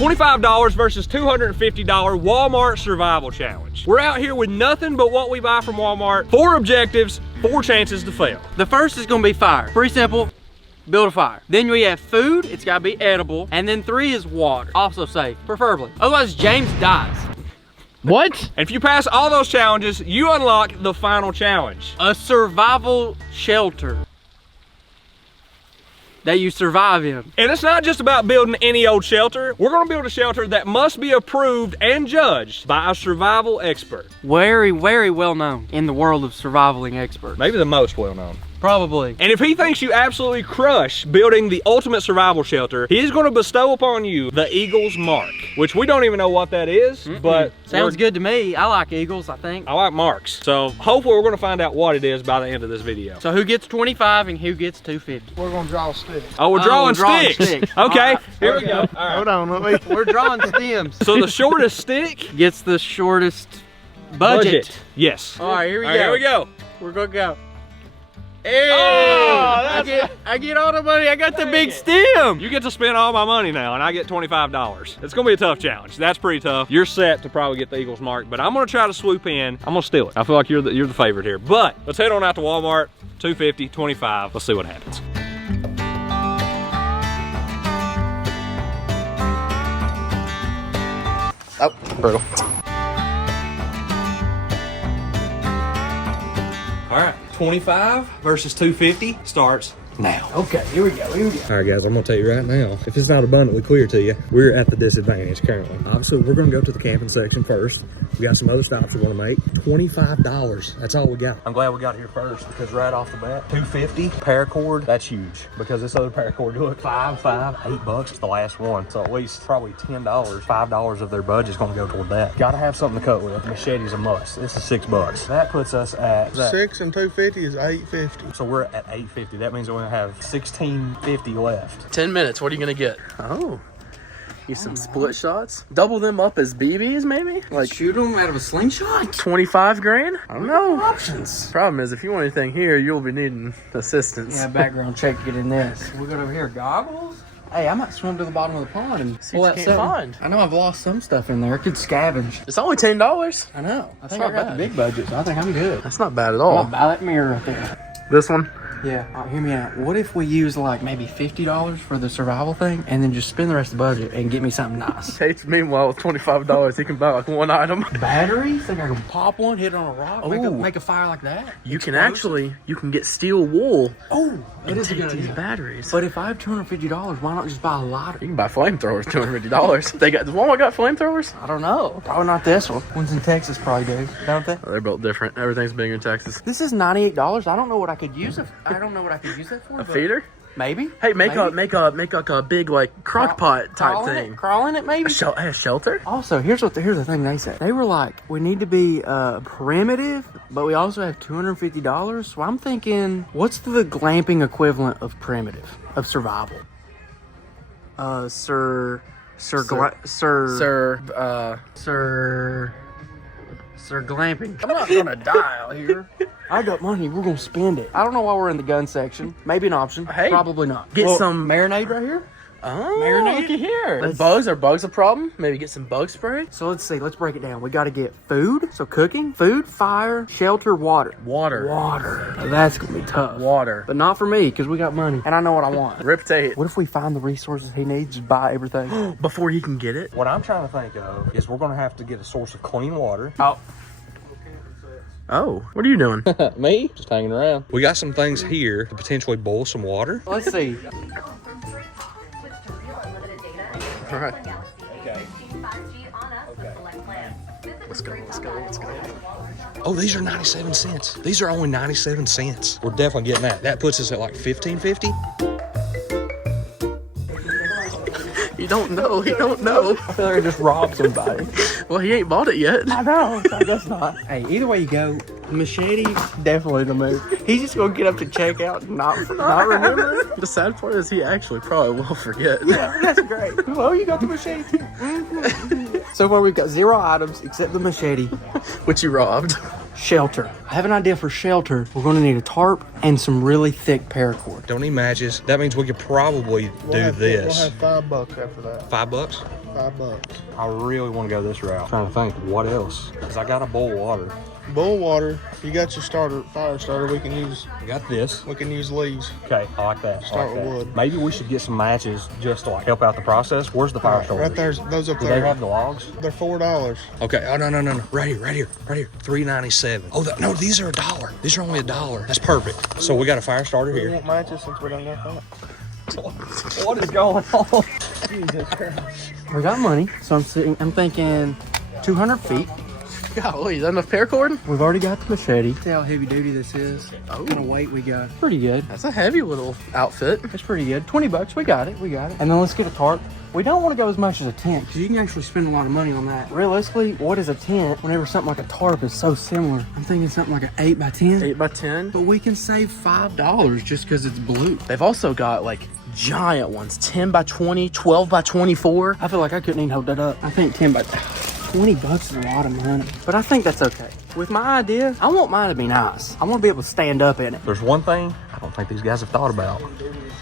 $25 versus $250 Walmart survival challenge. We're out here with nothing but what we buy from Walmart. 4 objectives, 4 chances to fail. The first is gonna be fire. Pretty simple. Build a fire. Then we have food, it's gotta be edible. And then 3 is water. Also safe, preferably. Otherwise, James dies. What? And if you pass all those challenges, you unlock the final challenge. A survival shelter that you survive in. And it's not just about building any old shelter. We're gonna build a shelter that must be approved and judged by a survival expert. Very, very well known in the world of survivaling experts. Maybe the most well known. Probably. And if he thinks you absolutely crush building the ultimate survival shelter, he's gonna bestow upon you the Eagles Mark, which we don't even know what that is, but sounds good to me. I like eagles, I think. I like marks. So hopefully we're gonna find out what it is by the end of this video. So who gets 25 and who gets 250? We're gonna draw sticks. Oh, we're drawing sticks. sticks. Okay, Right. here we go. All right. Hold on, let me. We're drawing stems. So the shortest stick Gets the shortest budget. Yes. All right, here we All go. right, here we go. We're gonna go. Hey, I get all the money. I got the big stem. You get to spend all my money now, and I get $25. It's gonna be a tough challenge. That's pretty tough. You're set to probably get the Eagles Mark, but I'm gonna try to swoop in. I'm gonna steal it. I feel like you're the favorite here. But let's head on out to Walmart. 250, 25. Let's see what happens. Oh, brutal. All right, 25 versus 250 starts now. Okay, here we go. All right, guys, I'm gonna tell you right now, if it's not abundantly clear to you, we're at the disadvantage currently. Obviously, we're gonna go to the camping section first. We got some other stops we're gonna make. $25, that's all we got. I'm glad we got here first because right off the bat, 250 paracord, that's huge because this other paracord, look, $8. It's the last one. So at least probably $10, $5 of their budget's gonna go toward that. Gotta have something to cut with. Machete's a must. This is $6. That puts us at 6 and 250 is 850. so we're at 850. That means we're gonna have 1650 left. 10 minutes. What are you gonna get? Oh, get some split shots. Double them up as BBs, maybe. Like Shoot them out of a slingshot? 25 grand. I don't know. Options. Problem is, if you want anything here, you'll be needing assistance. Yeah, background check to get in this. We got over here goggles. Hey, I might swim to the bottom of the pond and See what you can't find. I know I've lost some stuff in there. I could scavenge. It's only $10. I know. I think not I got bad. the big budget, so I think I'm good. That's not bad at I'll all. buy that mirror right there. This one. Yeah, hear me out. What if we use like maybe $50 for the survival thing and then just spend the rest of the budget and get me something nice? Tate's meanwhile with $25, he can buy like one item. Batteries? Think I can pop one, hit it on a rock, Ooh. make a fire like that? You can Explosive? you can get steel wool Oh, that and is a take good these idea. batteries. But if I have $250, why not just buy a lighter? You can buy flamethrowers, $250. Does Walmart got flamethrowers? I don't know. Probably not this one. Ones in Texas probably do, don't they? Oh, they're built different. Everything's bigger in Texas. This is $98. I don't know what I could use it. I don't know what I could use that for. A but feeder? Maybe. Hey, make Maybe. like a big like crock pot type Crawl in thing. it, crawl in it, maybe. A shelter? Also, here's the thing they said. They were like, we need to be primitive, but we also have $250. So I'm thinking, what's the glamping equivalent of primitive, of survival? Sir glamping. I'm not gonna die out here. I got money. We're gonna spend it. I don't know why we're in the gun section. Maybe an option. Hey, probably not. get some- marinade right here. Oh, Marinade? looky here. Let's- Are bugs a problem? Maybe get some bug spray? So let's see. Let's break it down. We got to get food. So cooking, food, fire, shelter, water. Water. Water. Now that's gonna be tough. Water. But not for me, because we got money and I know what I want. Rip Tate. What if we find the resources he needs, just buy everything? Before he can get it? What I'm trying to think of is we're gonna have to get a source of clean water. Oh, what are you doing? Me? Just hanging around. We got some things here to potentially boil some water. Let's see. All right. Okay. Let's go. Oh, these are 97 cents. These are only 97 cents. We're definitely getting that. That puts us at like $15.50. You don't know. He don't know. I feel like I just robbed somebody. Well, he ain't bought it yet. I know. So that's not. Hey, either way you go, machete definitely the move. He's just gonna get up to checkout and not remember. The sad part is he actually probably will forget. Yeah, that's great. Well, you got the machete. So far, we've got 0 items except the machete. Which you robbed. Shelter. I have an idea for shelter. We're going to need a tarp and some really thick paracord. Don't need matches. That means we could probably do this. We'll have $5 after that. $5? $5. I really want to go this route. I'm trying to think what else. Because I got to boil water. Boil water. If you got your fire starter, we can use I got this. leaves. Okay, I like that. Start with wood. Maybe we should get some matches just to like help out the process. Where's the fire starter? Right there's those up Do there. they have the logs? They're $4. Okay. Oh no. Right here. $3.97. Oh no, these are $1. These are only $1. That's perfect. So we got a fire starter We here. want matches since we don't got that. What is going on? Jesus Christ. We got money, so I'm thinking 200 feet. Golly, is that enough paracord? We've already got the machete. See how heavy duty this is. Oh, what kind of weight we got. Pretty good. That's a heavy little outfit. It's pretty good. $20. We got it. And then let's get a tarp. We don't want to go as much as a tent because you can actually spend a lot of money on that. Realistically, what is a tent whenever something like a tarp is so similar? I'm thinking something like an 8x10. 8x10. But we can save $5 just because it's blue. They've also got like giant ones, 10x20, 12x24. I feel like I couldn't even hold that up. I think $20 is a lot of money. But I think that's okay. With my idea, I want mine to be nice. I want to be able to stand up in it. There's one thing I don't think these guys have thought about.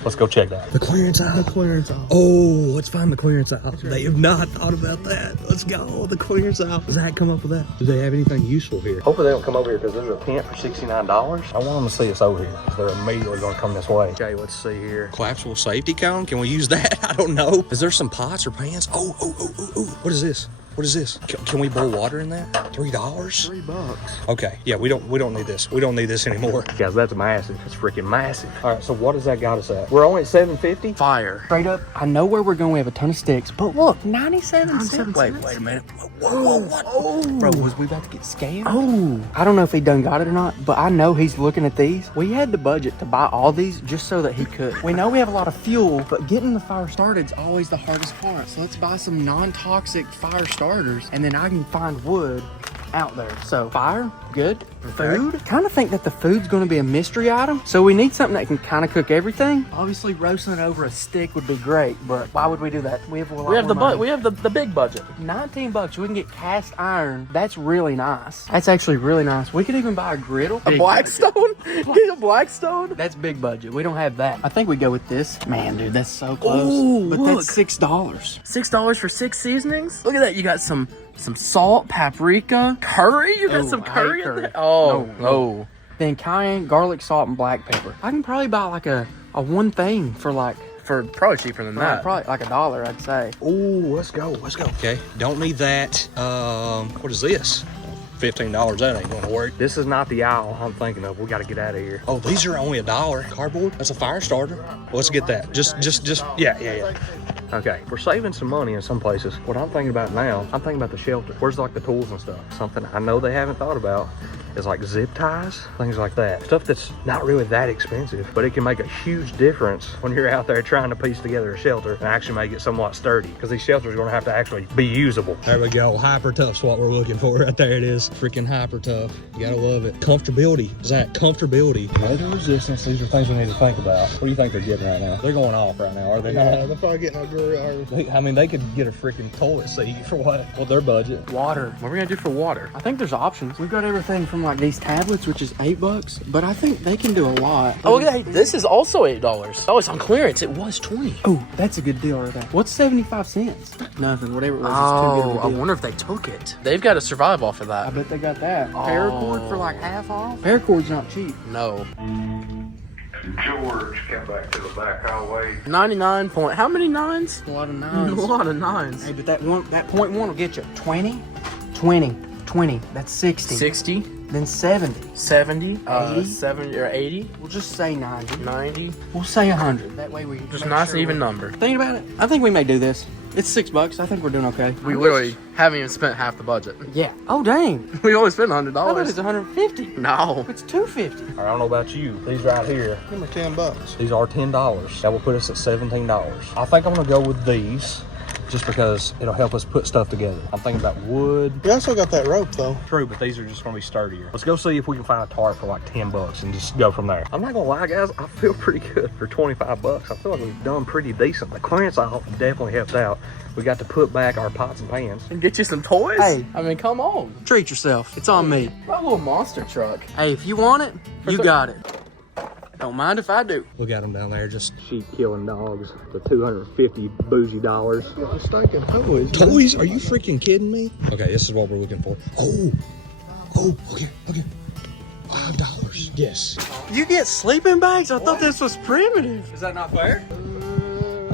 Let's go check that. The clearance aisle. Oh, let's find the clearance aisle. They have not thought about that. Let's go. The clearance aisle. Does Zach come up with that? Do they have anything useful here? Hopefully they don't come over here because there's a tent for $69. I want them to see us over here. They're immediately going to come this way. Okay, let's see here. Collapsible safety cone. Can we use that? I don't know. Is there some pots or pans? Oh. What is this? What is this? Can we boil water in that? $3? $3. Okay, yeah, we don't need this. We don't need this anymore. Guys, that's massive. That's freaking massive. All right, so what does that got us at? We're only at $7.50? Fire. Straight up, I know where we're going. We have a ton of sticks, but look, 97 cents. Wait a minute. Whoa. Bro, was we about to get scammed? Oh. I don't know if he done got it or not, but I know he's looking at these. We had the budget to buy all these just so that he could. We know we have a lot of fuel, but getting the fire started is always the hardest part. So let's buy some non-toxic fire starters, and then I can find wood out there. So fire, good. Food, kind of think that the food's going to be a mystery item. So we need something that can kind of cook everything. Obviously roasting it over a stick would be great, but why would we do that? We have the big budget. $19. We can get cast iron. That's really nice. That's actually really nice. We could even buy a griddle. A Blackstone? Get a Blackstone? That's big budget. We don't have that. I think we go with this. Man, dude, that's so close. Ooh, but look. that's $6. $6 for 6 seasonings? Look at that. You got some salt, paprika, curry. You got Ooh, some I hate curry in curry. there? Oh, no. Then cayenne, garlic, salt, and black pepper. I can probably buy like a one thing for like For probably cheaper than that. probably like $1, I'd say. Oh, let's go. Okay, don't need that. What is this? $15, that ain't gonna work. This is not the aisle I'm thinking of. We gotta get out of here. Oh, these are only $1. Cardboard? That's a fire starter. Well, let's get that. Just, yeah. Okay, we're saving some money in some places. What I'm thinking about now, I'm thinking about the shelter. Where's like the tools and stuff? Something I know they haven't thought about is like zip ties, things like that. Stuff that's not really that expensive, but it can make a huge difference when you're out there trying to piece together a shelter and actually make it somewhat sturdy, because these shelters are gonna have to actually be usable. There we go, hyper tough's what we're looking for right there. It is freaking hyper tough. You gotta love it. Comfortability, Zach, comfortability. Weather resistance, these are things we need to think about. What do you think they're getting right now? They're going off right now, are they not? Yeah, they're probably getting a grill. I mean, they could get a freaking toilet seat for what? Well, their budget. Water. What are we gonna do for water? I think there's options. We've got everything from like these tablets, which is $8, but I think they can do a lot. Oh, look at that. This is also $8. Oh, it's on clearance. It was $20. Oh, that's a good deal right there. What's 75 cents? Nothing. Whatever it was, it's too good Oh, of I a deal. wonder if they took it. They've got to survive off of I that. bet they got that. Oh. Paracord for like half off? Paracord's not cheap. No. George came back to the back highway. 99 point. How many nines? A lot of A nines. lot of nines. Hey, but that point one will get you 20, 20, 20. That's 60. 60, Then 70. 70, 80? 70 or 80, We'll just say 90. 90. We'll say 100. That way we Just make nice sure even we're- number. Thinking about it, I think we may do this. It's $6. I think we're doing okay. We literally haven't even spent half the budget. Yeah. Oh dang. We only spent I thought it was $100. 150. No. It's 250. I don't know about you. These right here, Give me $10. these are $10. That will put us at $17. I think I'm gonna go with these just because it'll help us put stuff together. I'm thinking about wood. We also got that rope though. True, but these are just gonna be sturdier. Let's go see if we can find a tarp for like $10 and just go from there. I'm not gonna lie, guys, I feel pretty good for $25. I feel like we've done pretty decent. The clearance aisle definitely helped out. We got to put back our pots and pans. And get you some toys? Hey. I mean, come on. Treat yourself. It's on me. My little monster truck. Hey, if you want it, you got it. Don't mind if I do. Look at them down there, just sheep killing dogs. The $250 bougie dollars. Stinking toys. Toys? Are you freaking kidding me? Okay, this is what we're looking for. Oh, okay. $5. Yes. You get sleeping bags? I thought this was primitive. Is that not fair?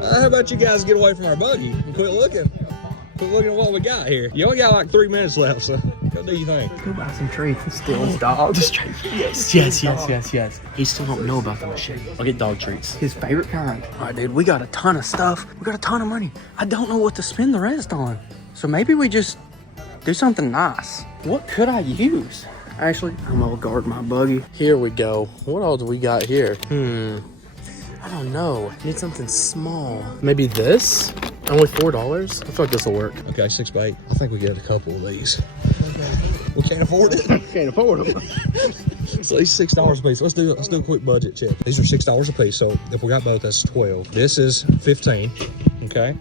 How about you guys get away from our buggy and quit looking? Quit looking at what we got here. You only got like 3 minutes left, so go do your thing. Go buy some treats and steal his dog. Yes. He still don't know about the machete. I'll get dog treats. His favorite kind. All right, dude, we got a ton of stuff. We got a ton of money. I don't know what to spend the rest on. So maybe we just do something nice. What could I use? Actually, I'm gonna guard my buggy. Here we go. What all do we got here? I don't know. Need something small. Maybe this? Only $4? I feel like this will work. Okay, 6 by 8. I think we get a couple of these. We can't afford it. Can't afford them. It's at least $6 a piece. Let's do a quick budget check. These are $6 a piece, so if we got both, that's 12. This is 15. Okay.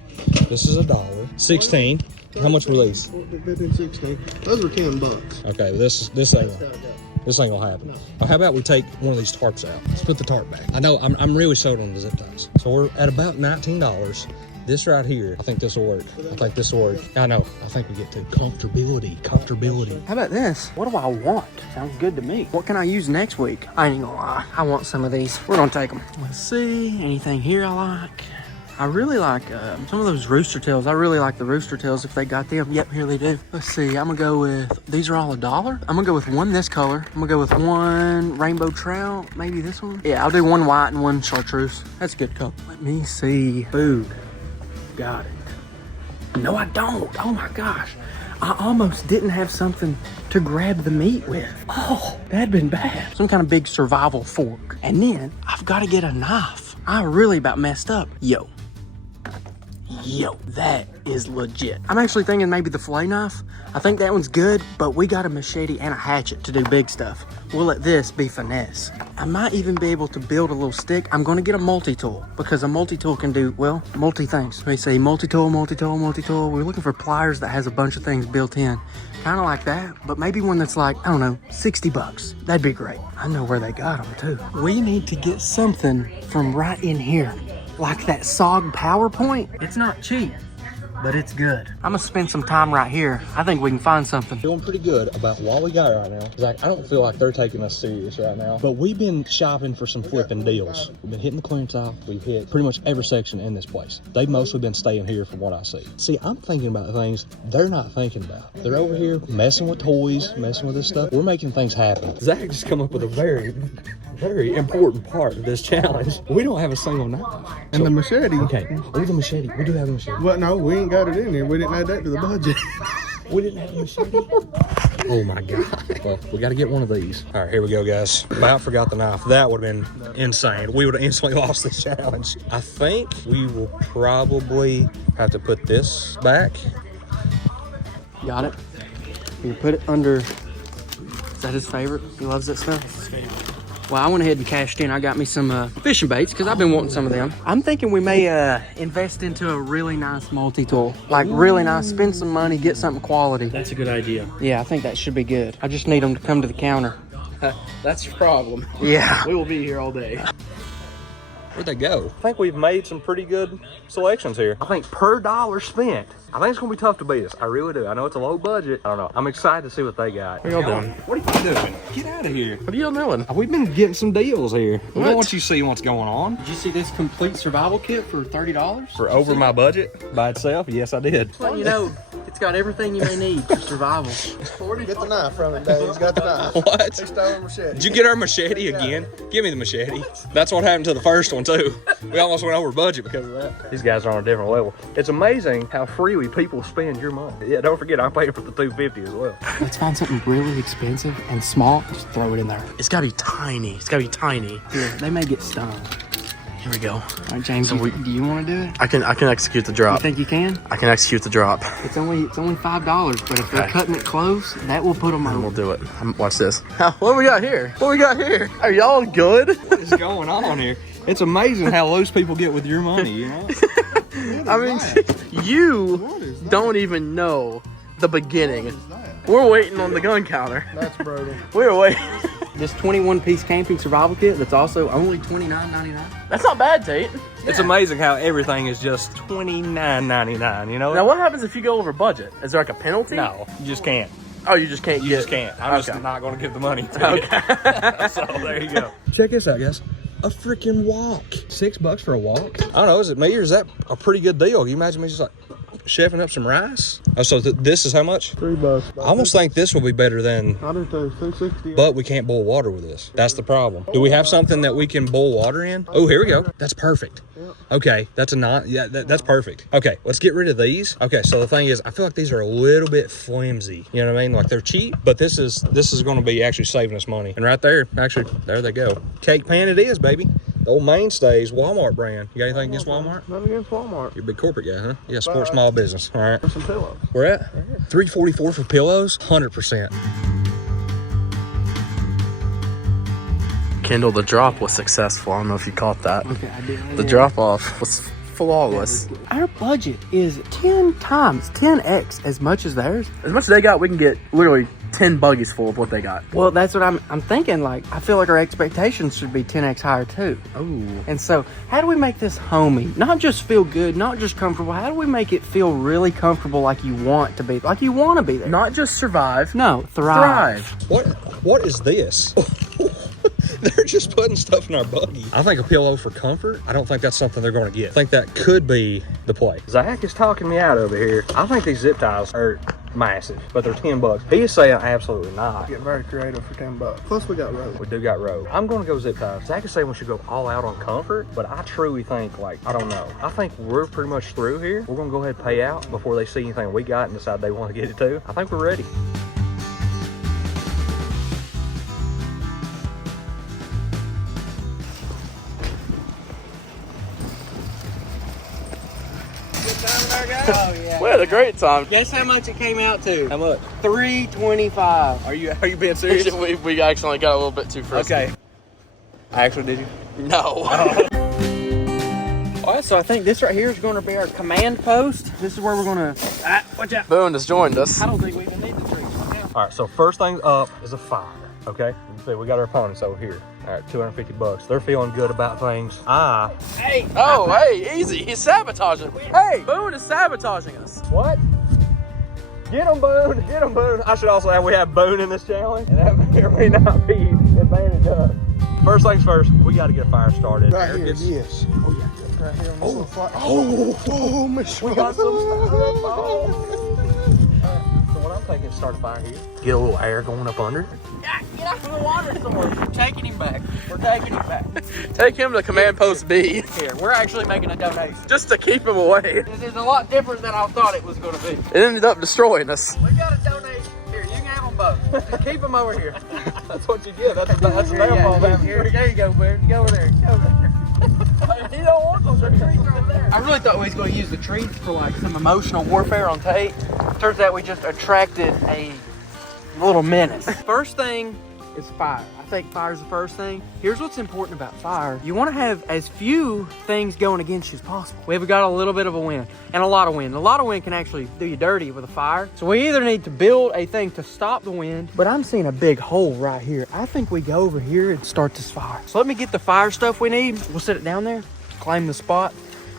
This is $1. 16. How much were these? 15, 16. Those were $10. Okay, this ain't gonna happen. How about we take one of these tarps out? Let's put the tarp back. I know I'm really sold on the zip ties. So we're at about $19. This right here, I think this will work. I know. I think we get to comfortability. How about this? What do I want? Sounds good to me. What can I use next week? I ain't gonna lie. I want some of these. We're gonna take them. Let's see. Anything here I like? I really like some of those rooster tails. I really like the rooster tails if they got them. Yep, here they do. Let's see. I'm gonna go with, these are all $1. I'm gonna go with one this color. I'm gonna go with one rainbow trout. Maybe this one. Yeah, I'll do one white and one chartreuse. That's a good color. Let me see. Food. Got it. No, I don't. Oh my gosh. I almost didn't have something to grab the meat with. Oh, that'd been bad. Some kind of big survival fork. And then I've got to get a knife. I really about messed up. Yo, that is legit. I'm actually thinking maybe the fillet knife. I think that one's good, but we got a machete and a hatchet to do big stuff. We'll let this be finesse. I might even be able to build a little stick. I'm gonna get a multi-tool because a multi-tool can do, well, multi things. Let me say multi-tool. We're looking for pliers that has a bunch of things built in. Kind of like that, but maybe one that's like, I don't know, $60. That'd be great. I know where they got them too. We need to get something from right in here. Like that SOG PowerPoint. It's not cheap, but it's good. I'm gonna spend some time right here. I think we can find something. Feeling pretty good about what we got right now. Like, I don't feel like they're taking us serious right now. But we've been shopping for some flipping deals. We've been hitting the clearance aisle. We've hit pretty much every section in this place. They've mostly been staying here from what I see. See, I'm thinking about things they're not thinking about. They're over here messing with toys, messing with this stuff. We're making things happen. Zach just come up with a very important part of this challenge. We don't have a single knife. And the machete. Okay, oh, the machete. We do have a machete. Well, no, we ain't got it in here. We didn't add that to the budget. We didn't have a machete. Oh my God. Well, we got to get one of these. All right, here we go, guys. About forgot the knife. That would have been insane. We would have instantly lost this challenge. I think we will probably have to put this back. Got it. You put it under. Is that his favorite? He loves that stuff. Well, I went ahead and cashed in. I got me some fishing baits because I've been wanting some of them. I'm thinking we may invest into a really nice multi-tool. Like really nice, spend some money, get something quality. That's a good idea. Yeah, I think that should be good. I just need them to come to the counter. That's your problem. Yeah. We will be here all day. Where'd they go? I think we've made some pretty good selections here. I think per dollar spent, I think it's gonna be tough to beat us. I really do. I know it's a low budget. I don't know. I'm excited to see what they got. What are y'all doing? What are you doing? Get out of here. What are y'all doing? We've been getting some deals here. We What? want you to see what's going on. Did you see this complete survival kit for $30? For over my budget by itself? Yes, I did. Well, you know, it's got everything you may need for survival. Where'd you get the knife from it, Dave? He's got the knife. What? He stole a machete. Did you get our machete again? Give me the machete. That's what happened to the first one too. We almost went over budget because of that. These guys are on a different level. It's amazing how freely people spend your money. Yeah, don't forget I'm paying for the $250 as well. Let's find something really expensive and small. Just throw it in there. It's gotta be tiny. It's gotta be tiny. Here, they may get stung. Here we go. All right, James, do you want to do it? I can execute the You drop. think you can? I can execute the drop. It's only $5, but if they're Okay. cutting it close, that will put them And we'll on. do it. Watch this. What we got here? What we got here? Are y'all good? What is going on here? It's amazing how loose people get with your money, you know? I mean, you don't even know the beginning. We're waiting on the gun counter. That's brutal. We're waiting. this 21-piece camping survival kit that's also only $29.99. That's not bad, Tate. It's amazing how everything is just $29.99, you know? Now, what happens if you go over budget? Is there like a penalty? No, you just can't. Oh, you just can't You just can't. I'm just not going to give the money to you. So there you go. Check this out, guys. A freaking walk. $6 for a walk? I don't know, is it me or is that a pretty good deal? Can you imagine me just like chefing up some rice? Oh, so this is how much? $3. I almost think this will be better than, I do too. 260. but we can't boil water with this. That's the problem. Do we have something that we can boil water in? Oh, here we go. That's perfect. Okay, that's a that's perfect. Okay, let's get rid of these. Okay, so the thing is, I feel like these are a little bit flimsy. You know what I mean? Like they're cheap, but this is going to be actually saving us money. And right there, actually, there they go. Cake pan it is, baby. The old mainstays, Walmart brand. You got anything against Walmart? Not against Walmart. You're a big corporate guy, huh? Yeah, support small business. All right. For some pillows. We're at $344 for pillows. 100%. Kendall, the drop was successful. I don't know if you caught that. Okay, I did. The drop off was flawless. Our budget is 10x as much as theirs. As much as they got, we can get literally 10 buggies full of what they got. Well, that's what I'm thinking. Like, I feel like our expectations should be 10x higher too. Oh. And so, how do we make this homey? Not just feel good, not just comfortable. How do we make it feel really comfortable, like you want to be, like you want to be there? Not just survive. No, thrive. What is this? They're just putting stuff in our buggy. I think a pillow for comfort, I don't think that's something they're going to get. I think that could be the play. Zach is talking me out over here. I think these zip ties are massive, but they're $10. He is saying absolutely not. Get very creative for $10. Plus we got rope. We do got rope. I'm going to go zip ties. Zach is saying we should go all out on comfort, but I truly think, like, I don't know. I think we're pretty much through here. We're going to go ahead and pay out before they see anything we got and decide they want to get it too. I think we're ready. We had a great time. Guess how much it came out to? How much? $325. Are you being serious? We actually got a little bit too frisky. Okay. I actually did you? No. All right, so I think this right here is going to be our command post. This is where we're going to. Watch out. Boone has joined us. I don't think we even need the trees. All right, so first thing up is a fire, okay? You can see we got our opponents over here. All right, $250. They're feeling good about things. Hey. Oh, hey, easy. He's sabotaging. Hey, Boone is sabotaging us. What? Get him, Boone. Get him, Boone. I should also add we have Boone in this challenge, and that may or may not be advantage of. First things first, we got to get a fire started. Right here, It's- yes. Oh, yeah. Right here on this little fire. Oh, Miss. We got some stuff. So what I'm thinking is start a fire here. Get a little air going up under. Get out of the water somewhere. We're taking him back. We're taking him back. Take him to command post B Here, we're actually making a donation. just to keep him away. This is a lot different than I thought it was going to be. It ended up destroying us. We got a donation. Here, you can have them both. Just keep them over here. That's what you get. That's a Here, there you go, Bear. Go over there. Go over there. You don't want those trees right there. I really thought we was going to use the trees for like some emotional warfare on Tate. Turns out we just attracted a little menace. First thing is fire. I think fire's the first thing. Here's what's important about fire. You want to have as few things going against you as possible. We've got a little bit of a wind and a lot of wind. A lot of wind can actually do you dirty with a fire. So we either need to build a thing to stop the wind, but I'm seeing a big hole right here. I think we go over here and start this fire. So let me get the fire stuff we need. We'll set it down there, claim the spot.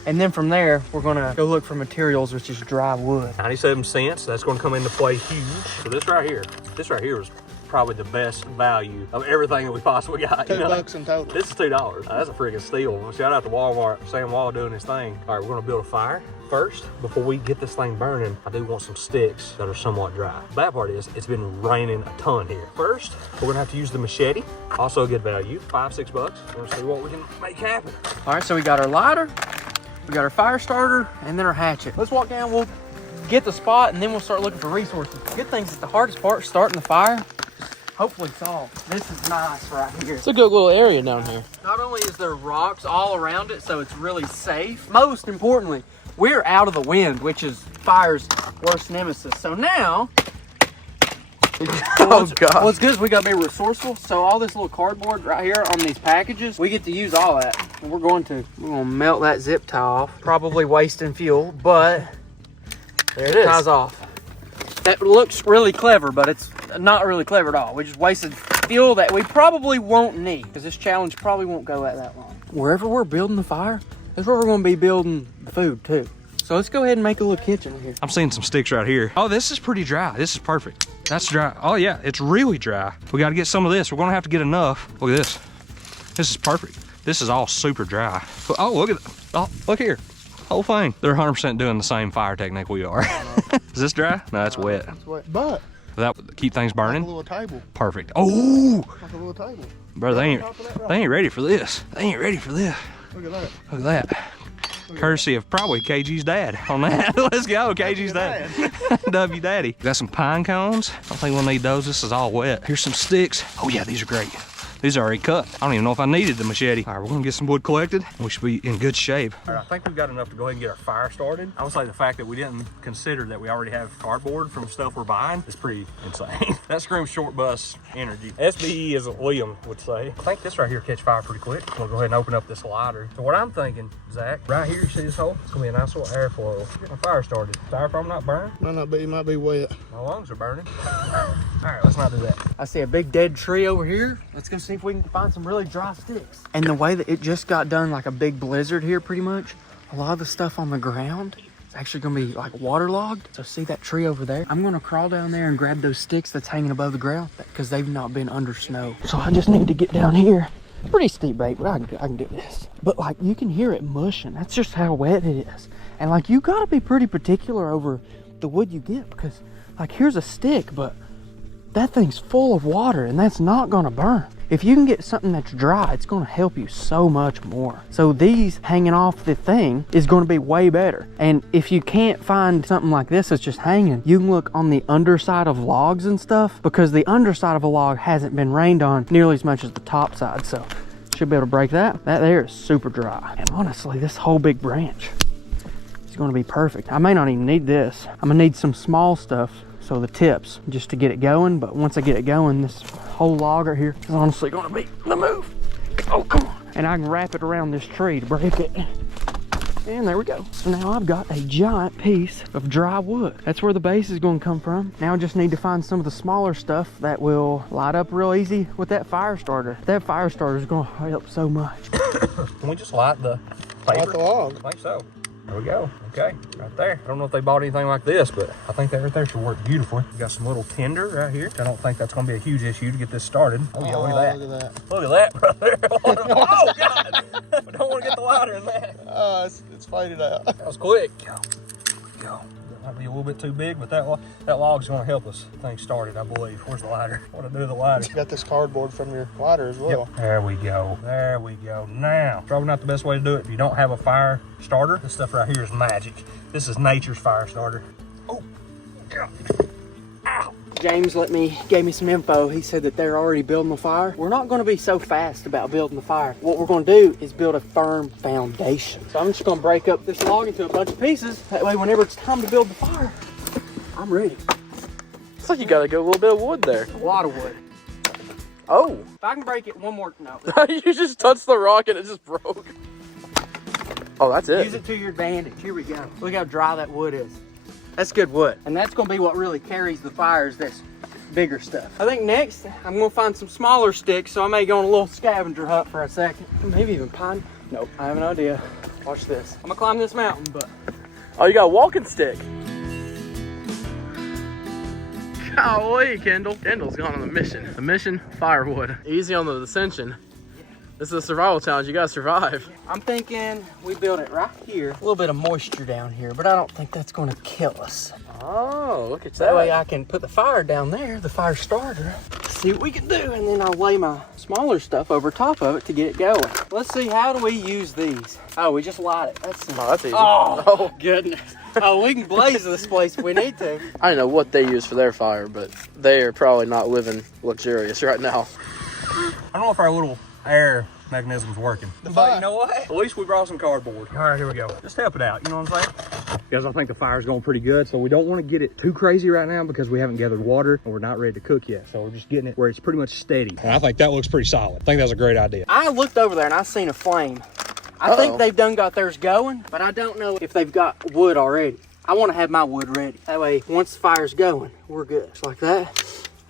And then from there, we're gonna go look for materials, which is dry wood. 97 cents, that's gonna come into play huge. So this right here is probably the best value of everything that we possibly got. You know? $2 in total. This is $2. That's a freaking steal. Shout out to Walmart, Sam Wall doing his thing. All right, we're gonna build a fire. First, before we get this thing burning, I do want some sticks that are somewhat dry. The bad part is, it's been raining a ton here. First, we're gonna have to use the machete. Also a good value, $5-6. We're gonna see what we can make happen. All right, so we got our lighter, we got our fire starter, and then our hatchet. Let's walk down, we'll get the spot, and then we'll start looking for resources. Good thing is the hardest part, starting the fire, hopefully solved. This is nice right here. It's a good little area down here. Not only is there rocks all around it, so it's really safe, most importantly, we're out of the wind, which is fire's worst nemesis. So now, Oh, God. what's good is we gotta be resourceful. So all this little cardboard right here on these packages, we get to use all that. And we're gonna melt that zip tie off. Probably wasting fuel, but There it is. ties off. That looks really clever, but it's not really clever at all. We just wasted fuel that we probably won't need because this challenge probably won't go at that long. Wherever we're building the fire, that's where we're going to be building the food too. So let's go ahead and make a little kitchen here. I'm seeing some sticks right here. Oh, this is pretty dry. This is perfect. That's dry. Oh yeah, it's really dry. We got to get some of this. We're gonna have to get enough. Look at this. This is perfect. This is all super dry. Oh, look at it. Oh, look here. Whole thing. They're 100% doing the same fire technique we are. Is this dry? No, that's wet. It's wet. But That would keep things like a burning. little table. Perfect. Oh, Like a little table. bro, they ain't ready for this. They ain't ready for this. Look at that. Look at that. Courtesy of probably KG's dad on that. Let's go, KG's dad. W Daddy. Got some pine cones. I don't think we'll need those. This is all wet. Here's some sticks. Oh yeah, these are great. These are already cut. I don't even know if I needed the machete. All right, we're gonna get some wood collected. We should be in good shape. All right, I think we've got enough to go ahead and get our fire started. I would say the fact that we didn't consider that we already have cardboard from stuff we're buying is pretty insane. That screams short bus energy. SBE, as William would say. I think this right here catch fire pretty quick. We'll go ahead and open up this lighter. So what I'm thinking, Zach, right here, you see this hole? It's gonna be a nice little airflow. Get my fire started. Styrofoam not burn? Might not be. It might be wet. My lungs are burning. All right, let's not do that. I see a big dead tree over here. Let's go see if we can find some really dry sticks. And the way that it just got done, like a big blizzard here pretty much, a lot of the stuff on the ground is actually gonna be like waterlogged. So see that tree over there? I'm gonna crawl down there and grab those sticks that's hanging above the ground because they've not been under snow. So I just need to get down here. Pretty steep, babe, but I can do this. But like you can hear it mushing. That's just how wet it is. And like you gotta be pretty particular over the wood you get because like here's a stick, but that thing's full of water and that's not gonna burn. If you can get something that's dry, it's gonna help you so much more. So these hanging off the thing is gonna be way better. And if you can't find something like this that's just hanging, you can look on the underside of logs and stuff because the underside of a log hasn't been rained on nearly as much as the top side. So should be able to break that. That there is super dry. And honestly, this whole big branch is gonna be perfect. I may not even need this. I'm gonna need some small stuff. So the tips just to get it going, but once I get it going, this whole log right here is honestly gonna be the move. Oh, come on. And I can wrap it around this tree to break it. And there we go. So now I've got a giant piece of dry wood. That's where the base is gonna come from. Now I just need to find some of the smaller stuff that will light up real easy with that fire starter. That fire starter is gonna help so much. Can we just light the paper? Light the log. I think so. There we go. Okay, right there. I don't know if they bought anything like this, but I think that right there should work beautifully. We got some little tinder right here. I don't think that's going to be a huge issue to get this started. Oh yeah, look at that. Look at that. Look at that, brother. Oh God! We don't want to get the lighter in that. It's faded out. That was quick. Go. That might be a little bit too big, but that log's going to help us get things started, I believe. Where's the lighter? What to do with the lighter? You got this cardboard from your lighter as well. Yep. There we go. There we go. Now, probably not the best way to do it if you don't have a fire starter. This stuff right here is magic. This is nature's fire starter. Oh, yeah. Ow. James gave me some info. He said that they're already building the fire. We're not gonna be so fast about building the fire. What we're gonna do is build a firm foundation. So I'm just gonna break up this log into a bunch of pieces. That way, whenever it's time to build the fire, I'm ready. It's like you got a good little bit of wood there. A lot of wood. Oh. If I can break it one more, no. You just touched the rock and it just broke. Oh, that's it. Use it to your advantage. Here we go. Look how dry that wood is. That's good wood. And that's gonna be what really carries the fire is this bigger stuff. I think next, I'm gonna find some smaller sticks, so I may go on a little scavenger hunt for a second. Maybe even pine. Nope, I have an idea. Watch this. I'm gonna climb this mountain, but. Oh, you got a walking stick. Golly, Kendall. Kendall's gone on a mission. The mission, firewood. Easy on the ascension. This is a survival challenge. You gotta survive. I'm thinking we build it right here. A little bit of moisture down here, but I don't think that's gonna kill us. Oh, look at That way I can put the fire down there, the fire starter, see what we can do, and then I'll lay my smaller stuff over top of it to get it going. Let's see, how do we use these? Oh, we just light it. That's Oh, that's easy. Oh, goodness. Oh, we can blaze this place if we need to. I don't know what they use for their fire, but they are probably not living luxurious right now. I don't know if our little air mechanism's working. But you know what? At least we brought some cardboard. All right, here we go. Just help it out, you know what I'm saying? Because I think the fire's going pretty good, so we don't want to get it too crazy right now because we haven't gathered water and we're not ready to cook yet. So we're just getting it where it's pretty much steady. And I think that looks pretty solid. I think that's a great idea. I looked over there and I seen a flame. I think they've done got theirs going, but I don't know if they've got wood already. I want to have my wood ready. That way, once the fire's going, we're good. Just like that.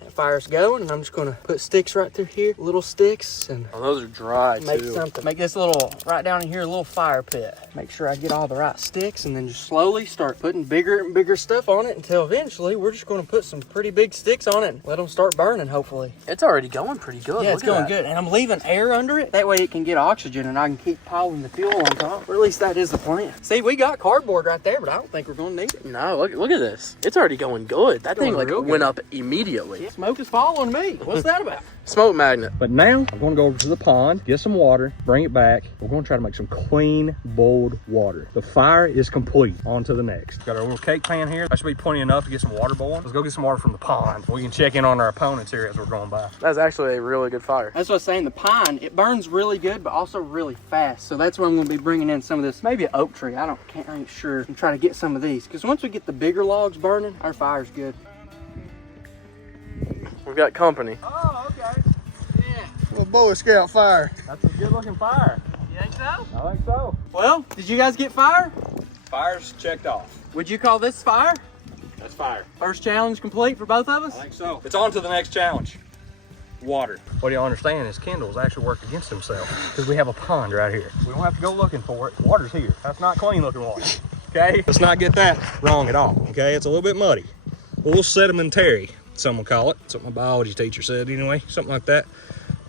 That fire's going, and I'm just gonna put sticks right through here, little sticks, and Oh, those are dry make too. something. Make this little, right down in here, a little fire pit. Make sure I get all the right sticks, and then just slowly start putting bigger and bigger stuff on it until eventually we're just gonna put some pretty big sticks on it and let them start burning, hopefully. It's already going pretty good. Yeah, it's going good. And I'm leaving air under it. That way it can get oxygen and I can keep piling the fuel on top. Or at least that is the plan. See, we got cardboard right there, but I don't think we're gonna need it. No, look at this. It's already going good. That thing Going like real went good. up immediately. Smoke is following me. What's that about? Smoke magnet. But now I'm gonna go over to the pond, get some water, bring it back. We're gonna try to make some clean, boiled water. The fire is complete. On to the next. Got our little cake pan here. That should be plenty enough to get some water boiling. Let's go get some water from the pond. We can check in on our opponents here as we're going by. That's actually a really good fire. That's what I was saying. The pine, it burns really good, but also really fast. So that's where I'm gonna be bringing in some of this, maybe an oak tree. I ain't sure. And try to get some of these. Because once we get the bigger logs burning, our fire's good. We've got company. Oh, okay. Little Boy Scout fire. That's a good looking fire. You think so? I think so. Well, did you guys get fire? Fire's checked off. Would you call this fire? That's fire. First challenge complete for both of us? I think so. It's on to the next challenge. Water. What you understand is Kendall's actually worked against himself because we have a pond right here. We don't have to go looking for it. Water's here. That's not clean looking water. Okay? Let's not get that wrong at all. Okay? It's a little bit muddy. A little sedimentary, some will call it. That's what my biology teacher said anyway. Something like that.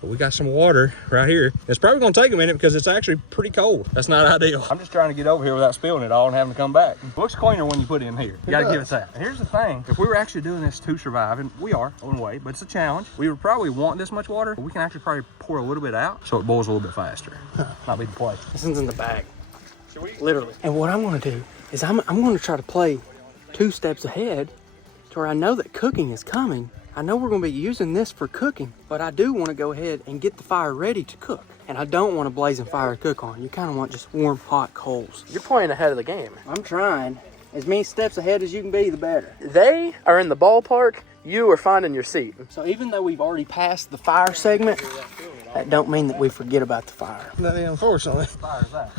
But we got some water right here. It's probably gonna take a minute because it's actually pretty cold. That's not ideal. I'm just trying to get over here without spilling it all and having to come back. It looks cleaner when you put it in here. You gotta give it that. Here's the thing. If we were actually doing this to survive, and we are on the way, but it's a challenge, we would probably want this much water, but we can actually probably pour a little bit out so it boils a little bit faster. Might be the play. This one's in the bag. Literally. And what I'm gonna do is I'm gonna try to play 2 steps ahead to where I know that cooking is coming. I know we're gonna be using this for cooking, but I do wanna go ahead and get the fire ready to cook. And I don't want a blazing fire to cook on. You kinda want just warm, hot coals. You're playing ahead of the game. I'm trying. As many steps ahead as you can be, the better. They are in the ballpark. You are finding your seat. So even though we've already passed the fire segment, that don't mean that we forget about the fire. Unfortunately. Fire is that.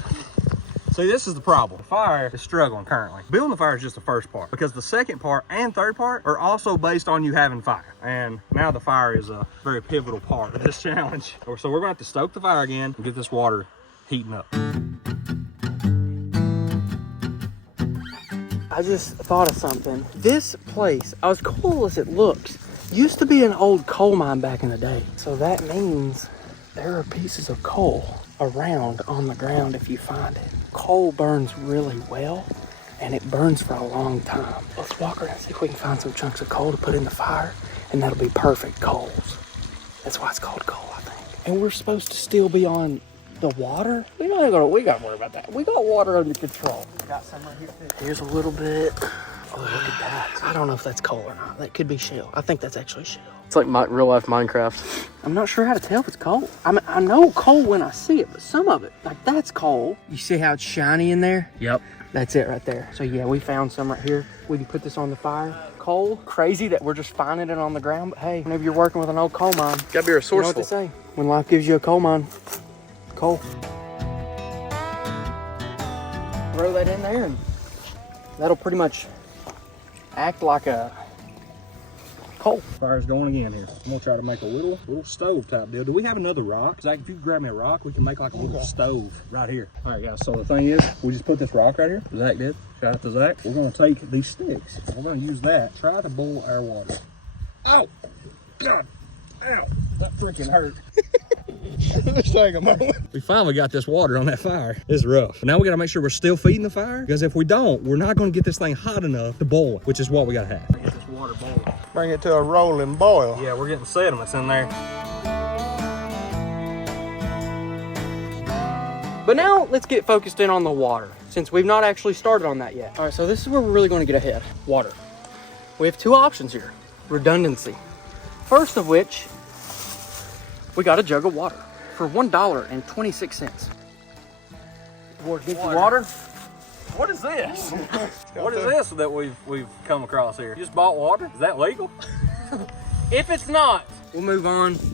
See, this is the problem. The fire is struggling currently. Building the fire is just the first part because the second part and third part are also based on you having fire. And now the fire is a very pivotal part of this challenge. So we're gonna have to stoke the fire again and get this water heating up. I just thought of something. This place, as cool as it looks, used to be an old coal mine back in the day. So that means there are pieces of coal around on the ground if you find it. Coal burns really well and it burns for a long time. Let's walk around and see if we can find some chunks of coal to put in the fire, and that'll be perfect coals. That's why it's called coal, I think. And we're supposed to still be on the water? We got to worry about that. We got water under control. Got some right here too. Here's a little bit. Oh, look at that. I don't know if that's coal or not. That could be shell. I think that's actually shell. It's like my real life Minecraft. I'm not sure how to tell if it's coal. I mean, I know coal when I see it, but some of it, like that's coal. You see how it's shiny in there? Yep. That's it right there. So yeah, we found some right here. We can put this on the fire. Coal, crazy that we're just finding it on the ground, but hey, whenever you're working with an old coal mine, Gotta be you know resourceful. what they say. When life gives you a coal mine, coal. Throw that in there and that'll pretty much act like a coal. Fire's going again here. I'm gonna try to make a little stove type deal. Do we have another rock? Zach, if you grab me a rock, we can make like a little stove right here. All right, guys, so the thing is, we just put this rock right here. Zach did. Shout out to Zach. We're gonna take these sticks. We're gonna use that. Try to boil our water. Ow! God! Ow! That freaking hurt. Let's take a moment. We finally got this water on that fire. It's rough. But now we gotta make sure we're still feeding the fire, because if we don't, we're not gonna get this thing hot enough to boil it, which is what we gotta have. Get this water boiling. Bring it to a rolling boil. Yeah, we're getting sediments in there. But now let's get focused in on the water, since we've not actually started on that yet. All right, so this is where we're really going to get ahead. Water. We have 2 options here. Redundancy. First of which, we got a jug of water for $1.26. Get the water. What is this? What is this that we've come across here? You just bought water? Is that legal? If it's not, we'll move on to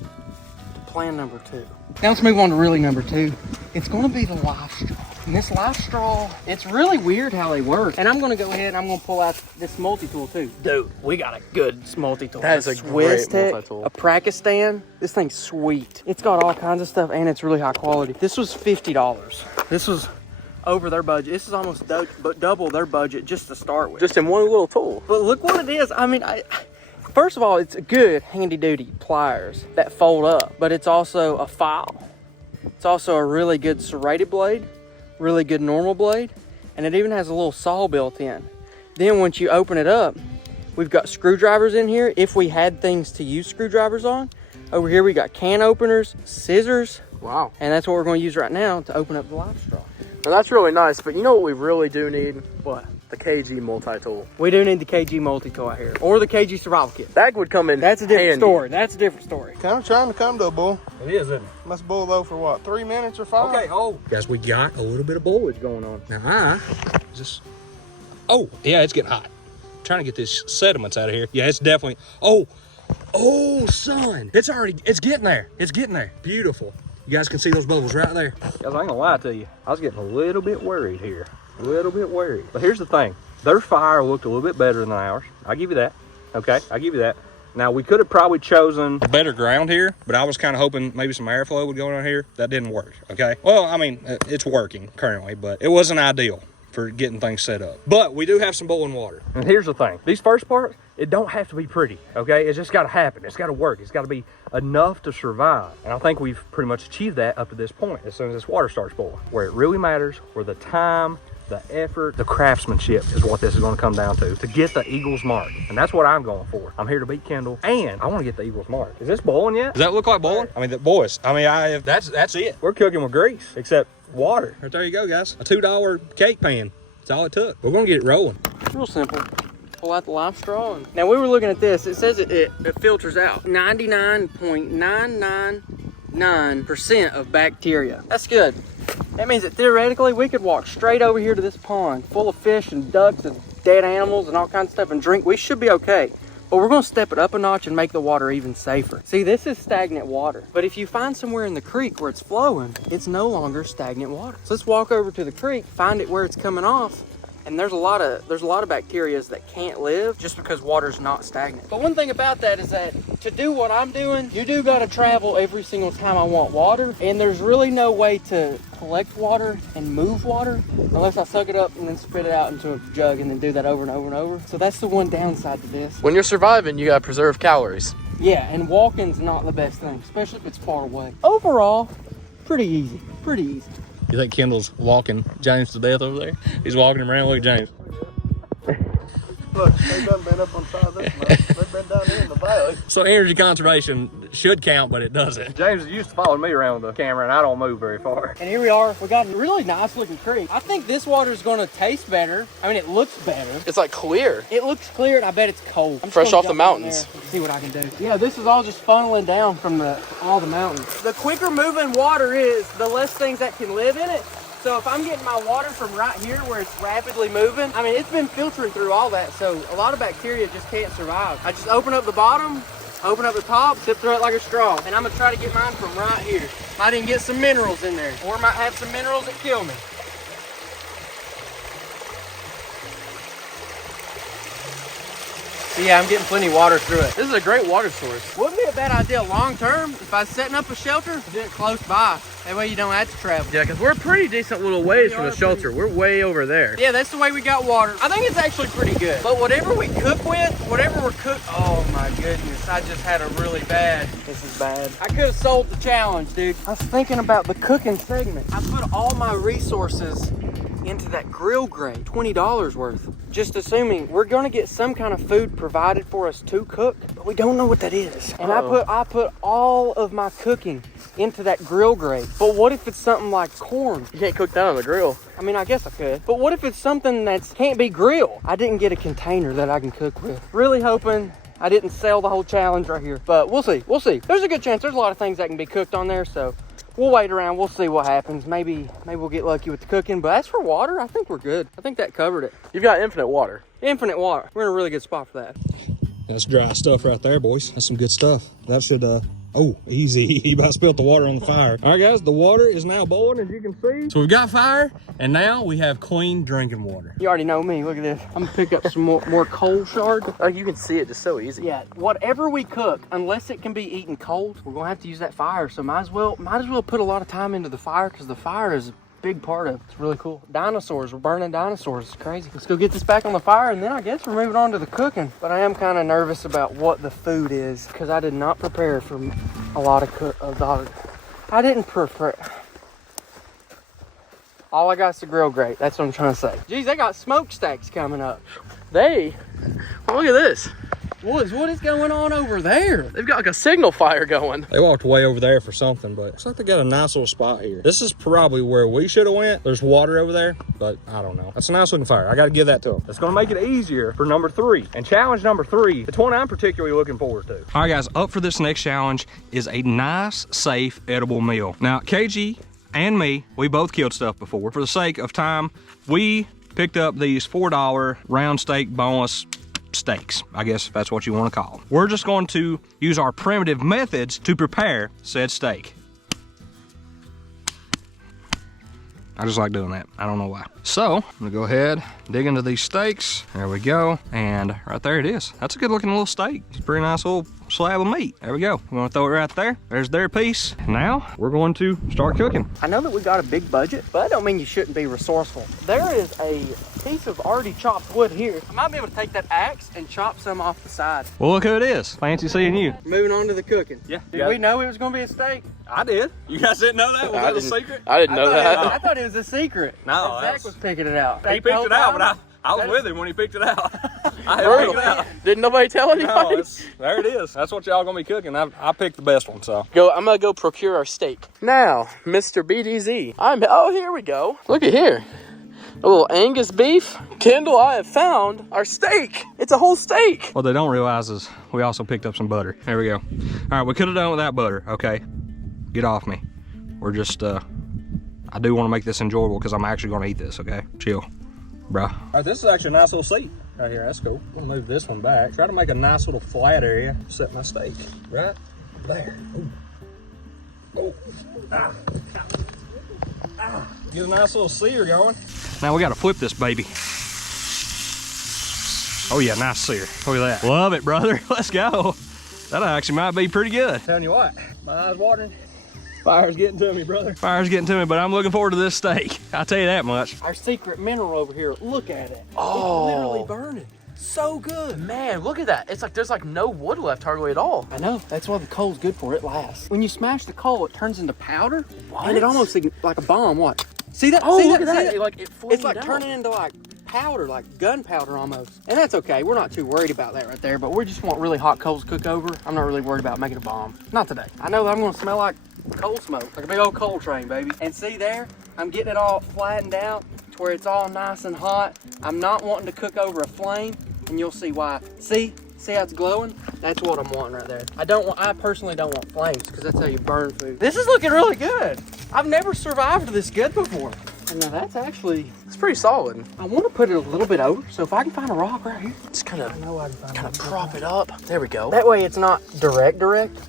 plan number 2. Now let's move on to really number 2. It's going to be the live straw. And this life straw, it's really weird how they work. And I'm gonna go ahead and I'm gonna pull out this multi-tool too. Dude, we got a good multi-tool. That is a great multi-tool. A Prakistan. This thing's sweet. It's got all kinds of stuff and it's really high quality. This was $50. This was over their budget. This is almost double their budget just to start with. Just in one little tool. But look what it is. I mean, first of all, it's a good handy-duty pliers that fold up, but it's also a file. It's also a really good serrated blade, really good normal blade, and it even has a little saw built in. Then once you open it up, we've got screwdrivers in here if we had things to use screwdrivers on. Over here we got can openers, scissors. Wow. And that's what we're going to use right now to open up the live straw. Now that's really nice, but you know what we really do need? What? The KG multi-tool. We do need the KG multi-tool out here, or the KG survival kit. That would come in That's a different handy. story. That's a different story. Kind of trying to come to a bull. It is, isn't it? Must bull though for what, 3 minutes or 5? Okay, oh. Guys, we got a little bit of boilage going on. Now, oh, yeah, it's getting hot. I'm trying to get this sediments out of here. Yeah, it's definitely, oh, son. It's getting there. It's getting there. Beautiful. You guys can see those bubbles right there. Guys, I ain't gonna lie to you. I was getting a little bit worried here. A little bit worried. But here's the thing. Their fire looked a little bit better than ours. I'll give you that. Okay, I'll give you that. Now, we could have probably chosen better ground here, but I was kind of hoping maybe some airflow would go on here. That didn't work, okay? Well, I mean, it's working currently, but it wasn't ideal for getting things set up. But we do have some boiling water. And here's the thing. These first parts, it don't have to be pretty, okay? It's just got to happen. It's got to work. It's got to be enough to survive. And I think we've pretty much achieved that up to this point as soon as this water starts boiling. Where it really matters, where the time, the effort, the craftsmanship is what this is going to come down to get the Eagles mark. And that's what I'm going for. I'm here to beat Kendall, and I want to get the Eagles mark. Is this boiling yet? Does that look like boiling? I mean, boys, that's it. We're cooking with grease, except water. Right there you go, guys. A $2 cake pan. That's all it took. We're going to get it rolling. Real simple. Pull out the live straw. Now, we were looking at this. It says it filters out 99.999% of bacteria. That's good. That means that theoretically we could walk straight over here to this pond full of fish and ducks and dead animals and all kinds of stuff and drink. We should be okay. But we're going to step it up a notch and make the water even safer. See, this is stagnant water. But if you find somewhere in the creek where it's flowing, it's no longer stagnant water. So let's walk over to the creek, find it where it's coming off. And there's a lot of bacteria that can't live just because water's not stagnant. But one thing about that is that to do what I'm doing, you do gotta travel every single time I want water. And there's really no way to collect water and move water unless I suck it up and then spit it out into a jug and then do that over and over and over. So that's the one downside to this. When you're surviving, you gotta preserve calories. Yeah, and walking's not the best thing, especially if it's far away. Overall, pretty easy, pretty easy. You think Kendall's walking James to death over there? He's walking him around. Look at James. Look, they done been up on side of this mess. They've been down here in the valley. So energy conservation should count, but it doesn't. James is used to following me around with the camera, and I don't move very far. And here we are. We got a really nice looking creek. I think this water is going to taste better. I mean, it looks better. It's like clear. It looks clear, and I bet it's cold. I'm just Fresh gonna off the jump down mountains. there and see what I can do. Yeah, this is all just funneling down from all the mountains. The quicker moving water is, the less things that can live in it. So if I'm getting my water from right here where it's rapidly moving, I mean, it's been filtering through all that. So a lot of bacteria just can't survive. I just open up the bottom, open up the top, sip through it like a straw. And I'm gonna try to get mine from right here. Might even get some minerals in there, or might have some minerals that kill me. So yeah, I'm getting plenty of water through it. This is a great water source. Wouldn't be a bad idea long term if I was setting up a shelter, do it close by. That way you don't have to travel. Yeah, because we're a pretty decent little ways from the shelter. We're way over there. Yeah, that's the way we got water. I think it's actually pretty good. But whatever we cook with, whatever we're cook, oh my goodness, I just had a really bad. This is bad. I could have sold the challenge, dude. I was thinking about the cooking segment. I put all my resources into that grill grate, $20 worth. Just assuming we're gonna get some kind of food provided for us to cook, but we don't know what that is. And I put all of my cooking into that grill grate. But what if it's something like corn? You can't cook that on the grill. I mean, I guess I could. But what if it's something that can't be grilled? I didn't get a container that I can cook with. Really hoping I didn't sell the whole challenge right here. But we'll see, we'll see. There's a good chance there's a lot of things that can be cooked on there, so we'll wait around, we'll see what happens. Maybe we'll get lucky with the cooking, but as for water, I think we're good. I think that covered it. You've got infinite water. Infinite water. We're in a really good spot for that. That's dry stuff right there, boys. That's some good stuff. That should Oh, easy. He about spilled the water on the fire. All right, guys, the water is now boiling, as you can see. So we've got fire, and now we have clean drinking water. You already know me. Look at this. I'm gonna pick up some more coal shards. Oh, you can see it just so easy. Yeah, whatever we cook, unless it can be eaten cold, we're gonna have to use that fire. So might as well put a lot of time into the fire, because the fire is a big part of it. It's really cool. Dinosaurs, we're burning dinosaurs. It's crazy. Let's go get this back on the fire, and then I guess we're moving on to the cooking. But I am kind of nervous about what the food is, because I did not prepare for a lot of I didn't prepare. All I got is the grill grate. That's what I'm trying to say. Geez, they got smokestacks coming up. Look at this. What is going on over there? They've got like a signal fire going. They walked way over there for something, but looks like they got a nice little spot here. This is probably where we should have went. There's water over there, but I don't know. That's a nice looking fire. I got to give that to them. It's going to make it easier for number 3. And challenge number 3, it's one I'm particularly looking forward to. All right, guys, up for this next challenge is a nice, safe, edible meal. Now, KG and me, we both killed stuff before. For the sake of time, we picked up these $4 round steak boneless steaks, I guess if that's what you want to call them. We're just going to use our primitive methods to prepare said steak. I just like doing that. I don't know why. So I'm gonna go ahead, dig into these steaks. There we go. And right there it is. That's a good looking little steak. It's a pretty nice little slab of meat. There we go. We're gonna throw it right there. There's their piece. Now we're going to start cooking. I know that we got a big budget, but that don't mean you shouldn't be resourceful. There is a piece of already chopped wood here. I might be able to take that axe and chop some off the side. Well, look who it is. Fancy seeing you. Moving on to the cooking. Yeah. Did we know it was gonna be a steak? I did. You guys didn't know that? Was that a secret? I didn't know that. I thought it was a secret. No, Zach was picking it out. He picked it out, but I was with him when he picked it out. I had picked it out. Didn't nobody tell anybody? No, there it is. That's what y'all gonna be cooking. I picked the best one, so. I'm gonna go procure our steak. Now, Mr. BDZ. Oh, here we go. Look at here. A little Angus beef. Kendall, I have found our steak. It's a whole steak. What they don't realize is we also picked up some butter. There we go. All right, we could have done without butter, okay? Get off me. We're just, I do want to make this enjoyable because I'm actually going to eat this, okay? Chill, bro. All right, this is actually a nice little seat right here. That's cool. I'm going to move this one back. Try to make a nice little flat area. Set my steak right there. Ooh. Oh. Ah. Ah. Get a nice little sear going. Now we got to flip this baby. Oh yeah, nice sear. Look at that. Love it, brother. Let's go. That actually might be pretty good. Telling you what, my eyes watering. Fire's getting to me, brother. Fire's getting to me, but I'm looking forward to this steak. I'll tell you that much. Our secret mineral over here, look at it. Oh. It's literally burning. So good. Man, look at that. It's like there's like no wood left hardly at all. I know, that's why the coal's good for it. Lasts. When you smash the coal, it turns into powder. What? And it almost like a bomb. Watch. See that? Oh, See look that? at See that. that? Like, It's like turning into like powder, like gunpowder almost. And that's okay. We're not too worried about that right there, but we just want really hot coals to cook over. I'm not really worried about making a bomb. Not today. I know that I'm gonna smell like coal smoke, like a big old coal train, baby. And see there, I'm getting it all flattened out to where it's all nice and hot. I'm not wanting to cook over a flame, and you'll see why. See how it's glowing? That's what I'm wanting right there. I personally don't want flames, because that's how you burn food. This is looking really good. I've never survived this good before. And now that's actually, It's pretty solid. I want to put it a little bit over, so if I can find a rock right here. Just kind of I can find kind of prop it up. There we go. That way it's not direct,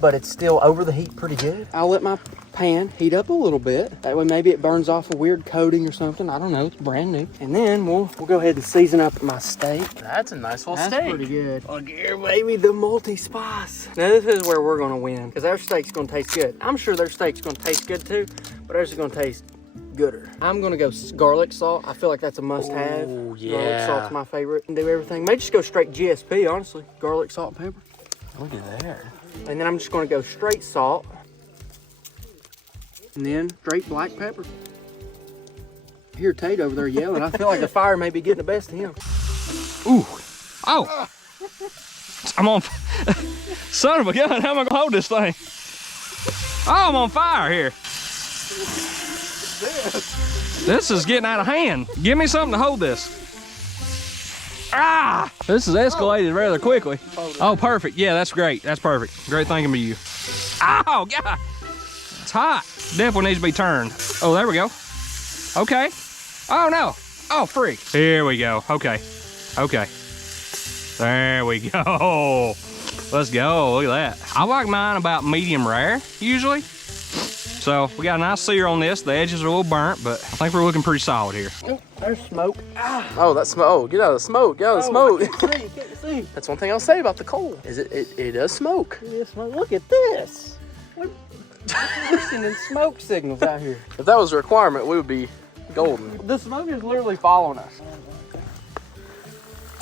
but it's still over the heat pretty good. I'll let my pan heat up a little bit. That way maybe it burns off a weird coating or something. I don't know, it's brand new. And then we'll go ahead and season up my steak. That's a nice little That's steak. pretty good. Look here, baby, the multi-spice. Now this is where we're gonna win, because our steak's gonna taste good. I'm sure their steak's gonna taste good too, but ours is gonna taste gooder. I'm gonna go garlic salt. I feel like that's a must-have. Oh, Garlic yeah. salt's my favorite. And do everything. May just go straight GSP, honestly. Garlic, salt, and pepper. Look at there. And then I'm just gonna go straight salt. And then straight black pepper. I hear Tate over there yelling. I feel like the fire may be getting the best of him. Ooh. Oh. I'm on. Son of a gun, how am I gonna hold this thing? Oh, I'm on fire here. This is getting out of hand. Give me something to hold this. Ah! This has escalated rather quickly. Oh, perfect. Yeah, that's great. That's perfect. Great thinking of you. Oh, God. It's hot. Definitely needs to be turned. Oh, there we go. Okay. Oh, no. Oh, freak. Here we go. Okay. Okay. There we go. Let's go, look at that. I like mine about medium rare, usually. So we got a nice sear on this. The edges are a little burnt, but I think we're looking pretty solid here. Oh, there's smoke. Oh, that's smoke. Oh, get out of the smoke. Get out of the smoke. I can't see, can't see. That's one thing I'll say about the coal. Is it does smoke. Yeah, smoke. Look at this. We're sending smoke signals out here. If that was a requirement, we would be golden. The smoke is literally following us.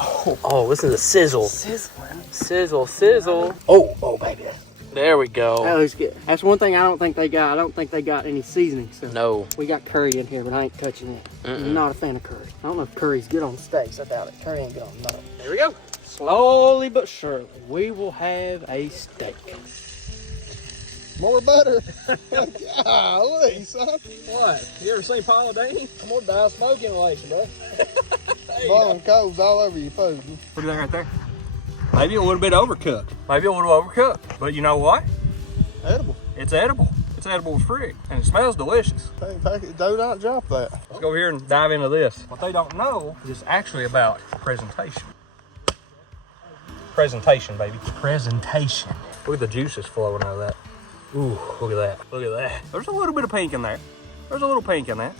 Oh, listen to the sizzle. Sizzling. Sizzle, sizzle. Oh, baby. There we go. That looks good. That's one thing I don't think they got. I don't think they got any seasoning. So No. we got curry in here, but I ain't touching it. I'm not a fan of curry. I don't know if curry's good on steaks. I doubt it. Curry ain't good on nothing. There we go. Slowly but surely, we will have a steak. More butter. Golly, son. What? You ever seen Paula Dini? I'm gonna die smoke inhalation, bro. Blowing coals all over your food. Look at that right there. Maybe a little bit overcooked. Maybe a little overcooked. But you know what? Edible. It's edible. It's edible as frig. And it smells delicious. Take it, do not drop that. Let's go over here and dive into this. What they don't know is it's actually about presentation. Presentation, baby. Presentation. Look at the juices flowing out of that. Ooh, look at that. Look at that. There's a little bit of pink in there. There's a little pink in that.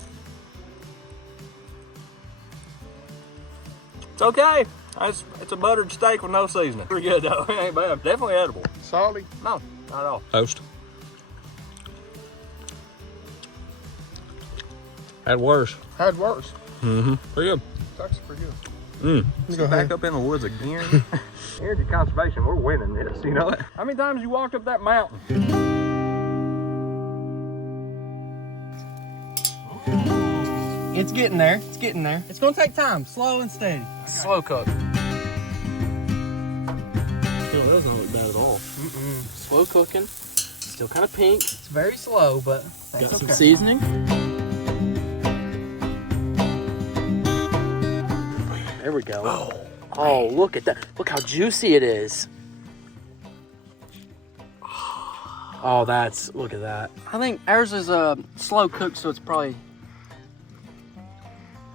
It's okay. It's a buttered steak with no seasoning. Pretty good though. It ain't bad. Definitely edible. Salty. No, not at all. Toast. Had worse. Had worse. Mm-hmm. Pretty good. That's pretty good. Let's go back up in the woods again. Energy conservation, we're winning this, you know that? How many times you walked up that mountain? It's getting there. It's getting there. It's gonna take time. Slow and steady. Slow cook. That doesn't look bad at all. Slow cooking. Still kind of pink. It's very slow, but that's Got some okay. seasoning. There we go. Oh, look at that. Look how juicy it is. Oh, look at that. I think ours is slow cooked, so it's probably.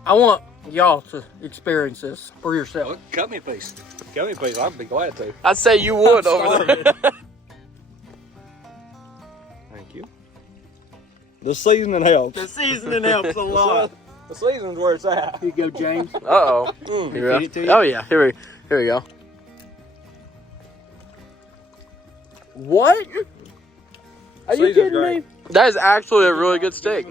I want y'all to experience this for yourself. Cut me a piece. Cut me a piece. I'd be glad to. I'd say you would over there. Thank you. The seasoning helps. The seasoning helps a lot. The seasoning's where it's at. Here you go, James. Uh-oh. Feed it to you? Oh, yeah. Here we go. What? Are you Season's kidding great. me? That is actually a really good steak.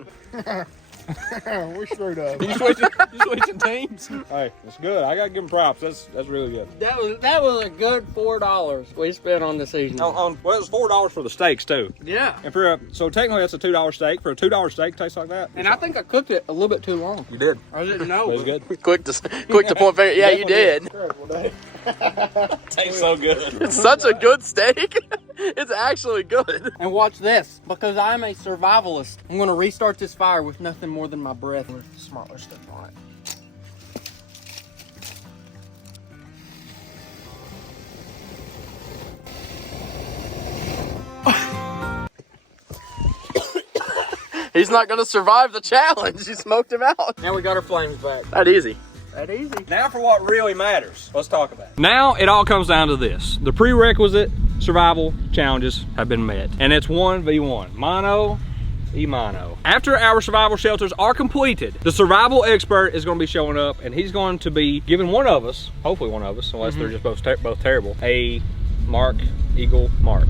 We're screwed up. You switching teams? Hey, it's good. I gotta give them props. That's really good. That was a good $4 we spent on the seasoning. Well, it was $4 for the steaks too. Yeah. And so technically that's a $2 steak. For a $2 steak, tastes like that. And I think I cooked it a little bit too long. You did. I didn't know. It was good. Quick to point finger. Yeah, you did. Tastes so good. It's such a good steak. It's actually good. And watch this, because I'm a survivalist. I'm gonna restart this fire with nothing more than my breath with smaller stuff on it. He's not gonna survive the challenge. You smoked him out. Now we got our flames back. That easy. That easy. Now for what really matters. Let's talk about it. Now it all comes down to this. The prerequisite survival challenges have been met. And it's 1v1. Mano y mano. After our survival shelters are completed, the survival expert is going to be showing up and he's going to be giving one of us, hopefully one of us, unless they're just both terrible, a Eagle mark.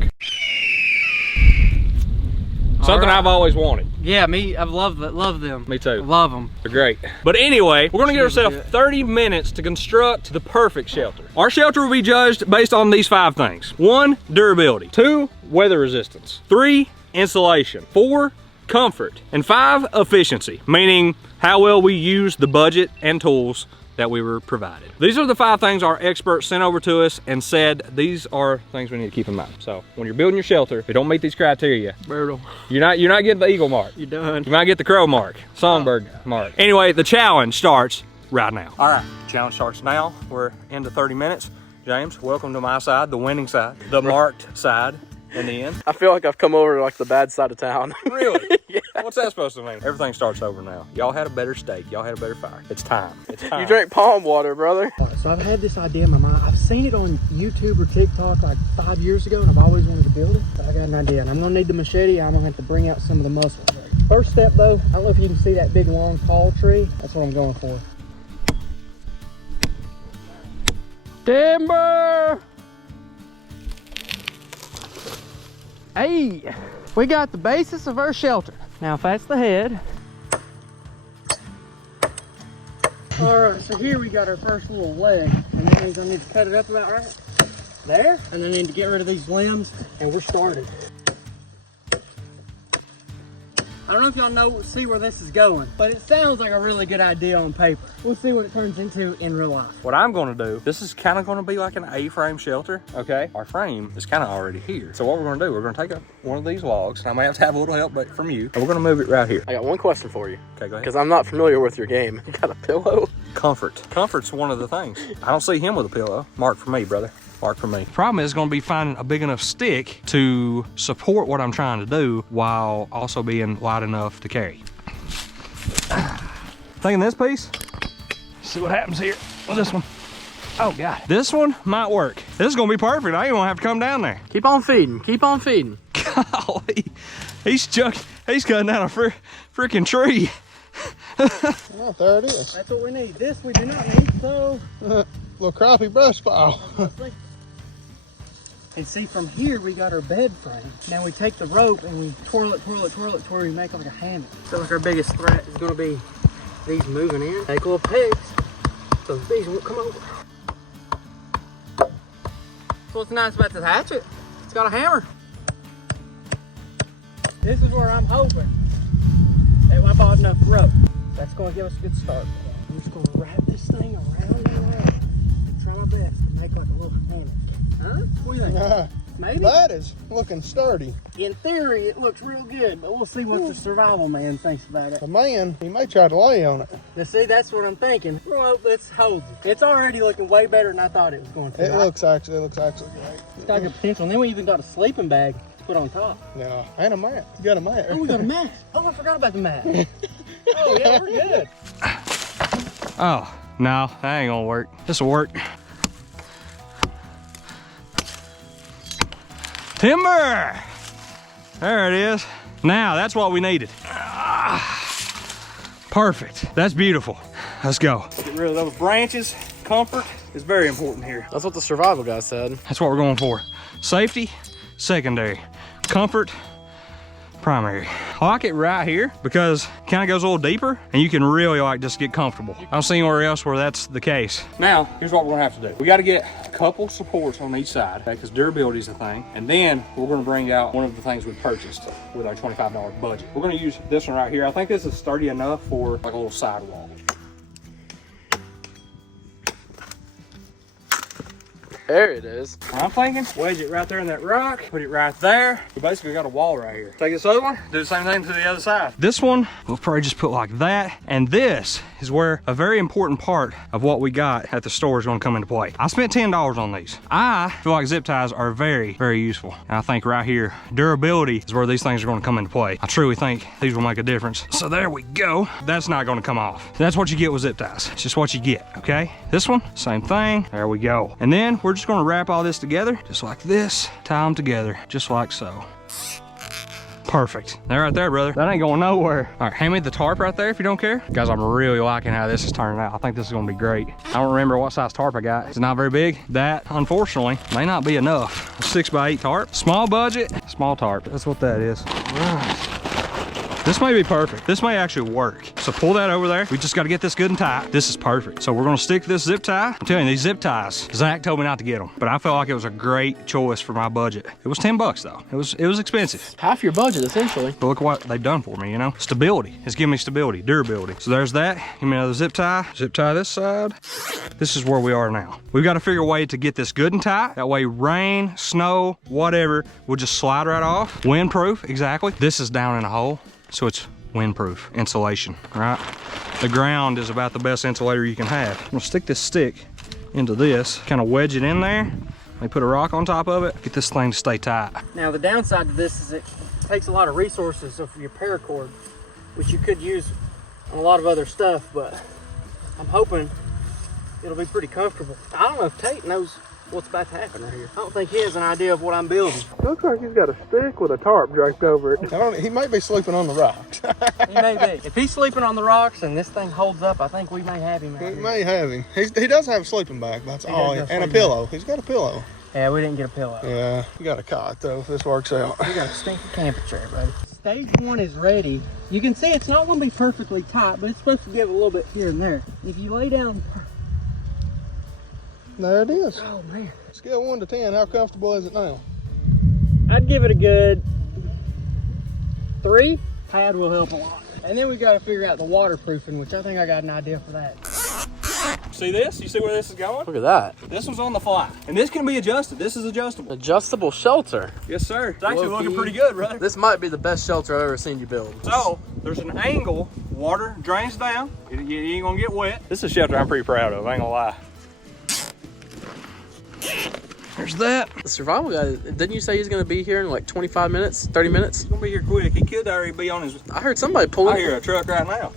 Something I've always wanted. Yeah, me, I love them. Me too. Love them. They're great. But anyway, we're gonna give ourselves 30 minutes to construct the perfect shelter. Our shelter will be judged based on these 5 things. 1, durability. 2, weather resistance. 3, insulation. 4, comfort. And 5, efficiency, meaning how well we use the budget and tools that we were provided. These are the 5 things our experts sent over to us and said these are things we need to keep in mind. So when you're building your shelter, if you don't meet these criteria, Brutal. you're not getting the Eagle mark. You're done. You might get the Crow mark, Songbird mark. Anyway, the challenge starts right now. All right, challenge starts now. We're into 30 minutes. James, welcome to my side, the winning side, the marked side in the end. I feel like I've come over to like the bad side of town. Really? Yeah. What's that supposed to mean? Everything starts over now. Y'all had a better steak. Y'all had a better fire. It's time. It's time. You drank palm water, brother. So I've had this idea in my mind. I've seen it on YouTube or TikTok like 5 years ago, and I've always wanted to build it, but I got an idea. And I'm gonna need the machete. I'm gonna have to bring out some of the muscles. First step though, I don't know if you can see that big long tall tree. That's what I'm going for. Timber! Hey, we got the basis of our shelter. Now if that's the head. All right, so here we got our first little leg, and that means I need to cut it up about right there, and then I need to get rid of these limbs, and we're started. I don't know if y'all see where this is going, but it sounds like a really good idea on paper. We'll see what it turns into in real life. What I'm gonna do, this is kind of gonna be like an A-frame shelter, okay? Our frame is kind of already here. So what we're gonna do, we're gonna take up one of these logs, and I may have to have a little help but from you, and we're gonna move it right here. I got one question for you. Okay, go ahead. Because I'm not familiar with your game. You got a pillow? Comfort. Comfort's one of the things. I don't see him with a pillow. Mark for me, brother. Mark for me. Problem is gonna be finding a big enough stick to support what I'm trying to do while also being light enough to carry. Thinking this piece? See what happens here with this one. Oh God. This one might work. This is gonna be perfect. I ain't gonna have to come down there. Keep on feeding. Keep on feeding. Golly. He's cutting down a freaking tree. Oh, there it is. That's what we need. This we do not need, so. Little crappie brush pile. And see, from here we got our bed frame. Now we take the rope and we twirl it to where we make like a hammock. I feel like our biggest threat is gonna be these moving in. Take little pegs so these won't come over. So what's nice about this hatchet? It's got a hammer. This is where I'm hoping that I bought enough rope. That's gonna give us a good start. I'm just gonna wrap this thing around and around and try my best to make like a little hammock. Huh? What do you think? Maybe? That is looking sturdy. In theory, it looks real good, but we'll see what the survival man thinks about it. The man, he may try to lay on it. Now see, that's what I'm thinking. Well, this holds it. It's already looking way better than I thought it was going to. It looks actually great. It's got good potential. And then we even got a sleeping bag to put on top. Yeah, and a mat. You got a mat. Oh, we got a mat. Oh, I forgot about the mat. Oh, yeah, we're good. Oh, no, that ain't gonna work. This'll work. Timber! There it is. Now, that's what we needed. Perfect. That's beautiful. Let's go. Get rid of those branches. Comfort is very important here. That's what the survival guy said. That's what we're going for. Safety, secondary. Comfort, primary. I like it right here because it kind of goes a little deeper and you can really like just get comfortable. I don't see anywhere else where that's the case. Now, here's what we're gonna have to do. We gotta get a couple supports on each side because durability is the thing. And then we're gonna bring out one of the things we purchased with our $25 budget. We're gonna use this one right here. I think this is sturdy enough for like a little sidewall. There it is. I'm thinking, wedge it right there in that rock, put it right there. We basically got a wall right here. Take this other one, do the same thing to the other side. This one, we'll probably just put like that. And this is where a very important part of what we got at the store is gonna come into play. I spent $10 on these. I feel like zip ties are very, very useful. And I think right here, durability is where these things are gonna come into play. I truly think these will make a difference. So there we go. That's not gonna come off. That's what you get with zip ties. It's just what you get, okay? This one, same thing. There we go. And then we're just gonna wrap all this together, just like this, tie them together, just like so. Perfect. There right there, brother. That ain't going nowhere. All right, hand me the tarp right there if you don't care. Guys, I'm really liking how this is turning out. I think this is gonna be great. I don't remember what size tarp I got. It's not very big. That, unfortunately, may not be enough. A 6x8 tarp. Small budget, small tarp. That's what that is. All right. This may be perfect. This may actually work. So pull that over there. We just got to get this good and tight. This is perfect. So we're going to stick this zip tie. I'm telling you, these zip ties, Zach told me not to get them, but I felt like it was a great choice for my budget. It was 10 bucks though. It was expensive. Half your budget, essentially. But look what they've done for me, you know? Stability. It's giving me stability, durability. So there's that. Give me another zip tie. Zip tie this side. This is where we are now. We've got to figure a way to get this good and tight. That way rain, snow, whatever, will just slide right off. Windproof, exactly. This is down in a hole, so it's windproof insulation, right? The ground is about the best insulator you can have. I'm gonna stick this stick into this, kind of wedge it in there. They put a rock on top of it, get this thing to stay tight. Now the downside to this is it takes a lot of resources of your paracord, which you could use on a lot of other stuff, but I'm hoping it'll be pretty comfortable. I don't know if Tate knows what's about to happen right here. I don't think he has an idea of what I'm building. Looks like he's got a stick with a tarp draped over it. He might be sleeping on the rocks. He may be. If he's sleeping on the rocks and this thing holds up, I think we may have him out We here. may have him. He does have a sleeping bag, that's all. does have a And a sleeping pillow. He's got a pillow. Yeah, we didn't get a pillow. Yeah, you got a cot though if this works out. We got a stinky camper chair, buddy. Stage 1 is ready. You can see it's not going to be perfectly tight, but it's supposed to give a little bit here and there. If you lay down... There it is. Oh, man. Scale 1 to 10, how comfortable is it now? I'd give it a good 3. Pad will help a lot. And then we got to figure out the waterproofing, which I think I got an idea for that. See this? You see where this is going? Look at that. This one's on the fly. And this can be adjusted. This is adjustable. Adjustable shelter. Yes, sir. It's actually Low-key. looking pretty good, brother. This might be the best shelter I've ever seen you build. So, there's an angle. Water drains down. You ain't gonna get wet. This is a shelter I'm pretty proud of. I ain't gonna lie. There's that. The survival guy, didn't you say he's gonna be here in like 25 minutes, 30 minutes? He's gonna be here quick. He could already be on his... I heard somebody pulling. I hear a truck right now.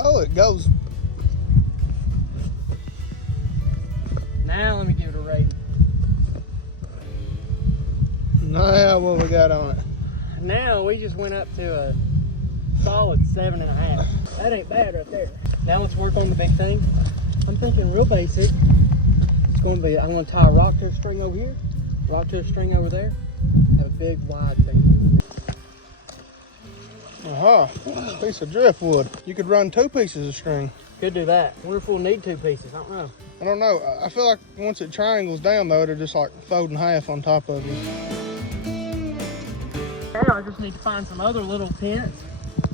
Oh, it goes. Now let me give it a rating. Now what we got on it? Now we just went up to a solid 7.5. That ain't bad right there. Now let's work on the big thing. I'm thinking real basic. It's going to be, I'm going to tie a rock to a string over here, rock to a string over there, have a big wide thing. Piece of driftwood. You could run 2 pieces of string. Could do that. I wonder if we'll need 2 pieces. I don't know. I don't know. I feel like once it triangles down though, it'll just like fold in half on top of you. Now I just need to find some other little tents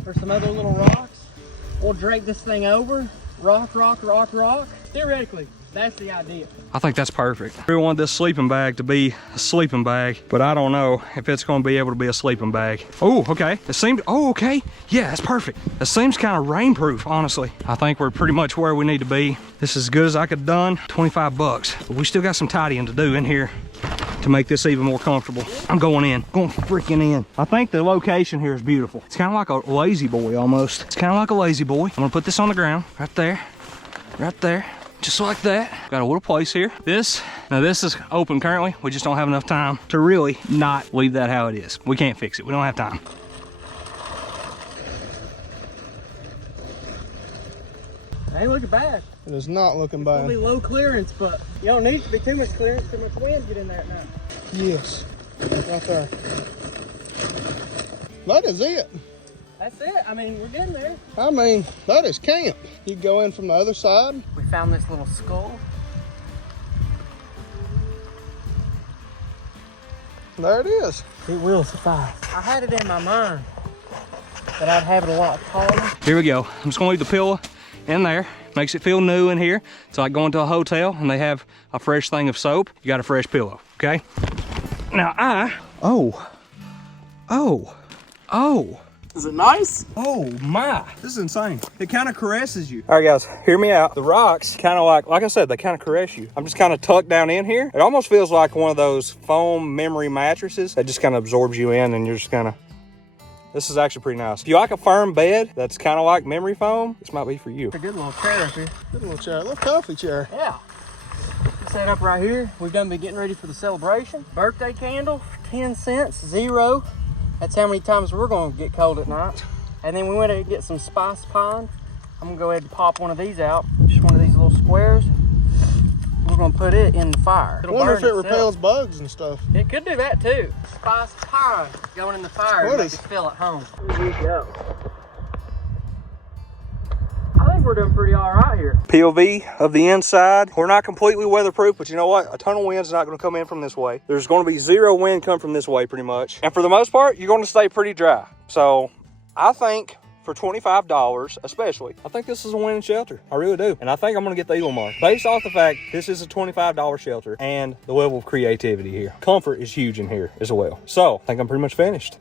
or some other little rocks. We'll drape this thing over. Rock, rock, rock, rock. Theoretically, that's the idea. I think that's perfect. We want this sleeping bag to be a sleeping bag, but I don't know if it's going to be able to be a sleeping bag. Oh, okay. It seemed, oh, okay. Yeah, that's perfect. It seems kind of rainproof, honestly. I think we're pretty much where we need to be. This is as good as I could have done. 25 bucks. But we still got some tidying to do in here to make this even more comfortable. I'm going in, going freaking in. I think the location here is beautiful. It's kind of like a lazy boy almost. It's kind of like a lazy boy. I'm gonna put this on the ground, right there, just like that. Got a little place here. Now this is open currently. We just don't have enough time to really not leave that how it is. We can't fix it, we don't have time. It ain't looking bad. It is not looking It'll be bad. low clearance, but you don't need to be too much clearance, too much wind get in there at night. Yes. Right there. That is it. That's it. I mean, we're getting there. I mean, that is camp. You go in from the other side. We found this little skull. There it is. It will suffice. I had it in my mind that I'd have it a lot taller. Here we go. I'm just gonna leave the pillow in there. Makes it feel new in here. It's like going to a hotel and they have a fresh thing of soap. You got a fresh pillow, okay? Now oh. Is it nice? Oh my, this is insane. It kind of caresses you. All right guys, hear me out. The rocks kind of like I said, they kind of caress you. I'm just kind of tucked down in here. It almost feels like one of those foam memory mattresses that just kind of absorbs you in and you're just kind of, this is actually pretty nice. If you like a firm bed that's kind of like memory foam, this might be for you. It's a good little chair up here. Good little chair, a little comfy chair. Yeah. Set up right here. We've done been getting ready for the celebration. Birthday candle for 10 cents, 0. That's how many times we're going to get cold at night. And then we went to get some spice pine. I'm going to go ahead and pop one of these out. Just one of these little squares. We're going to put it in the fire. I It'll wonder if burn it itself. repels bugs and stuff. It could do that too. Spice pine going in the fire What to make is- it feel at home. Here we go. I think we're doing pretty all right here. POV of the inside. We're not completely weatherproof, but you know what? A ton of wind's not going to come in from this way. There's going to be 0 wind come from this way pretty much. And for the most part, you're going to stay pretty dry. So I think for $25 especially, I think this is a winning shelter. I really do. And I think I'm going to get the Eagle Mark based off the fact this is a $25 shelter and the level of creativity here. Comfort is huge in here as well. So I think I'm pretty much finished.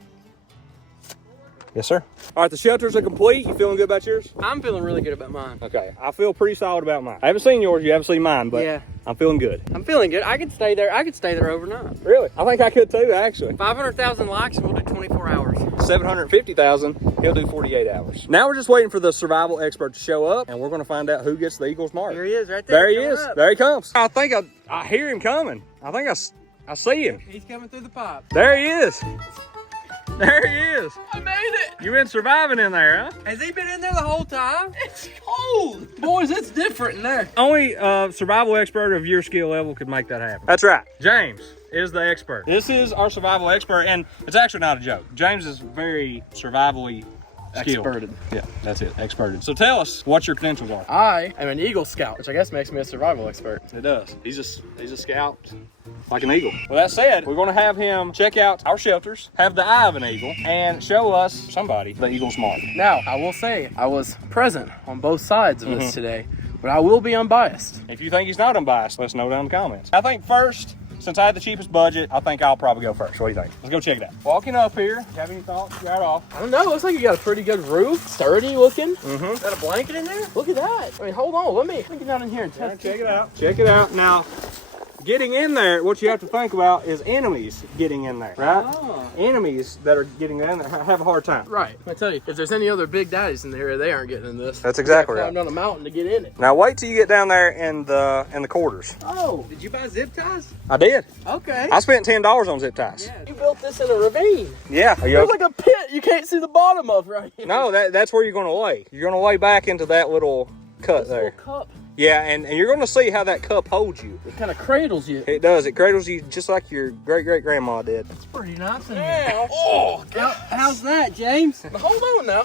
Yes, sir. All right, the shelters are complete. You feeling good about yours? I'm feeling really good about mine. Okay, I feel pretty solid about mine. I haven't seen yours, you haven't seen mine, but Yeah, I'm feeling good. I'm feeling good. I could stay there. I could stay there overnight. Really? I think I could too, actually. 500,000 likes and we'll do 24 hours. 750,000, he'll do 48 hours. Now we're just waiting for the survival expert to show up, and we're going to find out who gets the Eagles mark. Here he is right there. There he Coming is. up. There he comes. I think I hear him coming. I think I see him. He's coming through the pipe. There he is. There he is. I made it. You've been surviving in there, huh? Has he been in there the whole time? It's cold. Boys, it's different in there. Only survival expert of your skill level could make that happen. That's right. James is the expert. This is our survival expert, and it's actually not a joke. James is very survivally skilled. Experted. Yeah, that's it. Experted. So tell us what your credentials are. I am an Eagle Scout, which I guess makes me a survival expert. It does. He's a scout, like an eagle. Well, that said, we're going to have him check out our shelters, have the eye of an eagle, and show us somebody the eagle's mark. Now, I will say, I was present on both sides of this today, but I will be unbiased. If you think he's not unbiased, let us know down in the comments. I think first, since I had the cheapest budget, I think I'll probably go first. What do you think? Let's go check it out. Walking up here, you have any thoughts right off? I don't know, looks like you got a pretty good roof, sturdy looking. Mm-hmm. Got a blanket in there? Look at that. I mean, hold on, let me get down in here and test Check it out. Check it out. Now, getting in there, what you have to think about is enemies getting in there, right? Oh. Enemies that are getting in there have a hard time. Right. I tell you, if there's any other big daddies in there, they aren't getting in this. That's exactly I right. climbed on a mountain to get in it. Now wait till you get down there in the quarters. Oh, did you buy zip ties? I did. Okay. I spent $10 on zip ties. Yeah, you built this in a ravine. Yeah. Are you There's okay? like a pit you can't see the bottom of right here. No, that's where you're going to lay. You're going to lay back into that little cut This there. little cup. Yeah, and you're going to see how that cup holds you. It kind of cradles you. It does. It cradles you just like your great-great-grandma did. It's pretty nice in here. Oh, how's that, James? Hold on now.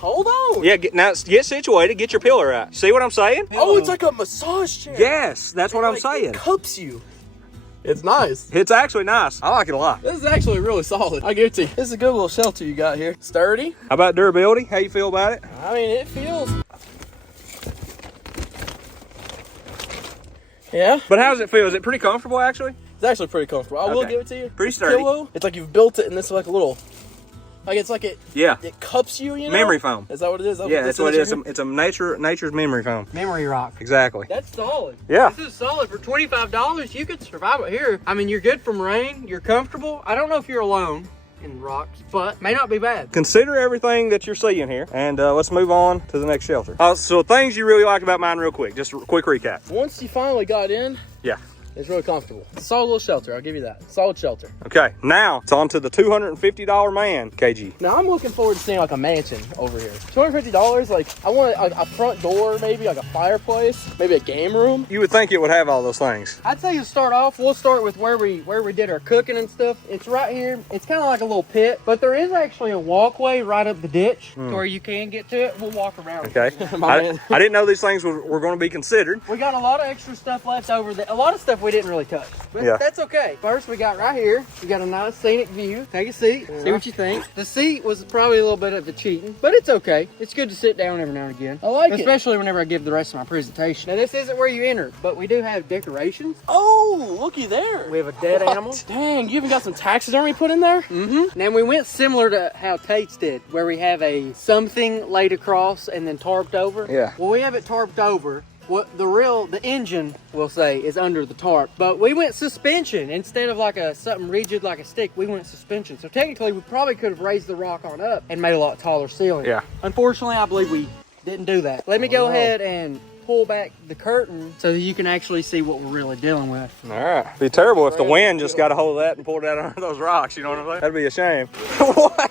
Hold on. Yeah, get situated. Get your pillar out. See what I'm saying? Oh, it's like a massage chair. Yes, that's what I'm Like, saying. It cups you. It's nice. It's actually nice. I like it a lot. This is actually really solid. I give it to you. This is a good little shelter you got here. Sturdy. How about durability? How you feel about it? I mean, it feels. Yeah, But how does it feel? Is it pretty comfortable, actually? it's actually pretty comfortable. I will Okay. give it to you. Pretty This sturdy. Pillow, it's like you've built it, and this is like a little, it's like it Yeah. cups you. You know. Memory foam. Is that what it is? Yeah, that's what it is. It's a nature's memory foam. Memory rock. Exactly. That's solid. Yeah. This is solid for $25. You could survive it here. I mean, you're good from rain. You're comfortable. I don't know if you're alone in rocks, but may not be bad. Consider everything that you're seeing here, and let's move on to the next shelter. So things you really like about mine real quick. Just a quick recap. Once you finally got in, Yeah. it's really comfortable. It's a solid little shelter. I'll give you that. Solid shelter. Okay, now it's on to the $250 man, KG. Now I'm looking forward to seeing like a mansion over here. $250, like I want a front door, maybe like a fireplace, maybe a game room. You would think it would have all those things. I'd say to start off, we'll start with where we did our cooking and stuff. It's right here. It's kind of like a little pit, but there is actually a walkway right up the ditch to where you can get to it. We'll walk around. Okay. My man. I didn't know these things were going to be considered. We got a lot of extra stuff left over there. A lot of stuff we didn't really touch. But Yeah. that's okay. First, we got right here. We got a nice scenic view. Take a seat. See what you think. The seat was probably a little bit of a cheating, but it's okay. It's good to sit down every now and again. I like it. Especially whenever I give the rest of my presentation. Now, this isn't where you enter, but we do have decorations. Oh, looky there. We have a dead animal. Dang, you even got some taxidermy put in there? Mm-hmm. And we went similar to how Tate's did, where we have a something laid across and then tarped over. Yeah. Well, we have it tarped over. What the engine, we'll say, is under the tarp. But we went suspension. Instead of like something rigid like a stick, we went suspension. So technically, we probably could have raised the rock on up and made a lot taller ceiling. Yeah. Unfortunately, I believe we didn't do that. Let me go ahead and pull back the curtain so that you can actually see what we're really dealing with. All right. It'd be terrible if the wind just got a hold of that and pulled it out under those rocks. You know what I'm saying? That'd be a shame. What?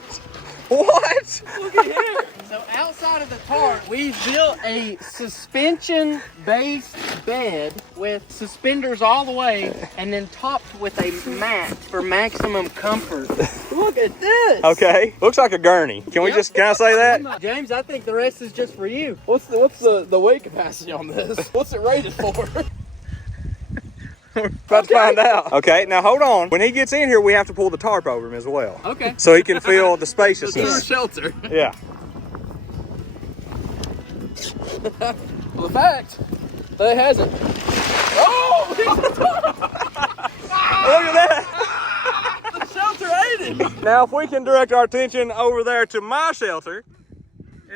What? Look at here. So outside of the tarp, we built a suspension-based bed with suspenders all the way and then topped with a mat for maximum comfort. Look at this. Okay. Looks like a gurney. Can I say that? James, I think the rest is just for you. What's the weight capacity on this? What's it rated for? About to find out. Okay, now hold on. When he gets in here, we have to pull the tarp over him as well. Okay. So he can feel the It's our spaciousness. shelter. Yeah. Well, the fact that it hasn't. Oh! Look at that. The shelter ate it. Now, if we can direct our attention over there to my shelter,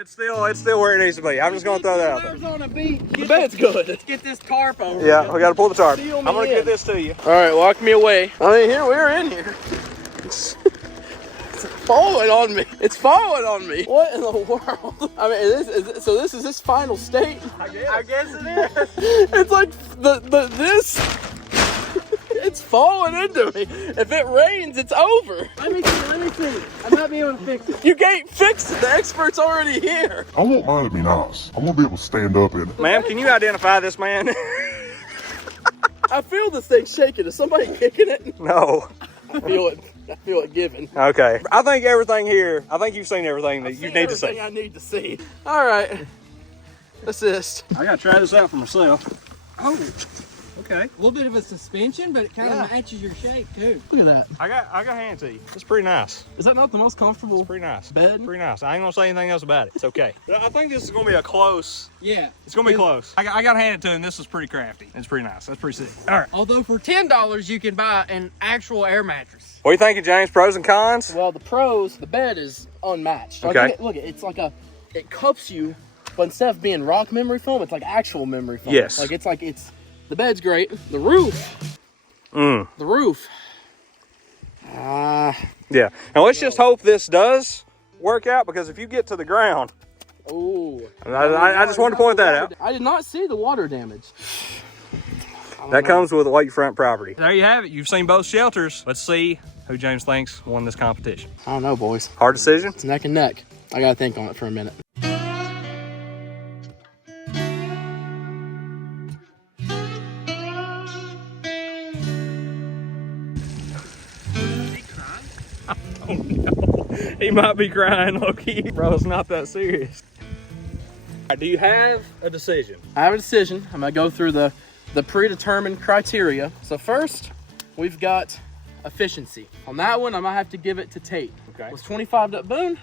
It's still where it needs to be. I'm just gonna throw that out there. On a beat. The bed's good. Let's get this tarp over. Yeah, we gotta pull the tarp. Seal I'm me gonna in. get this to you. All right, walk me away. I mean, here we're in here. It's falling on me. It's falling on me. What in the world? I mean, so this is this final state. I guess it is. It's like this. It's falling into me. If it rains, it's over. Let me see. I might be able to fix it. You can't fix it. The expert's already here. I want mine to be nice. I want to be able to stand up in it. Ma'am, can you identify this man? I feel this thing shaking. Is somebody kicking it? No. I feel it giving. Okay. I think everything here, I think you've seen everything that you need to see. Everything I need to see. All right. Assist. I gotta try this out for myself. Oh, Okay. a little bit of a suspension, but it kind of matches your shape too. Look at that. I got hand to you. It's pretty nice. Is that not the most comfortable Pretty nice. bed? Pretty nice. I ain't gonna say anything else about it. It's okay. I think this is gonna be a close. Yeah. It's gonna be close. I got handed to him. This is pretty crafty. It's pretty nice. That's pretty sick. All right. Although for $10 you can buy an actual air mattress. What are you thinking, James? Pros and cons? Well, the pros, the bed is unmatched. Like, Okay. look, it's like it cups you, but instead of being rock memory foam, it's like actual memory foam. Yes. The bed's great. The roof. Mm. The roof. Yeah. Now let's just hope this does work out, because if you get to the ground, Oh. I just wanted to point that out. I did not see the water damage. That comes with lakefront property. There you have it. You've seen both shelters. Let's see who James thinks won this competition. I don't know, boys. Hard decision? It's neck and neck. I gotta think on it for a minute. He might be crying, Loki. Bro, it's not that serious. Do you have a decision? I have a decision. I'm gonna go through the predetermined criteria. So first, we've got efficiency. On that one, I might have to give it to Tate. Okay. Was 25 to Boone?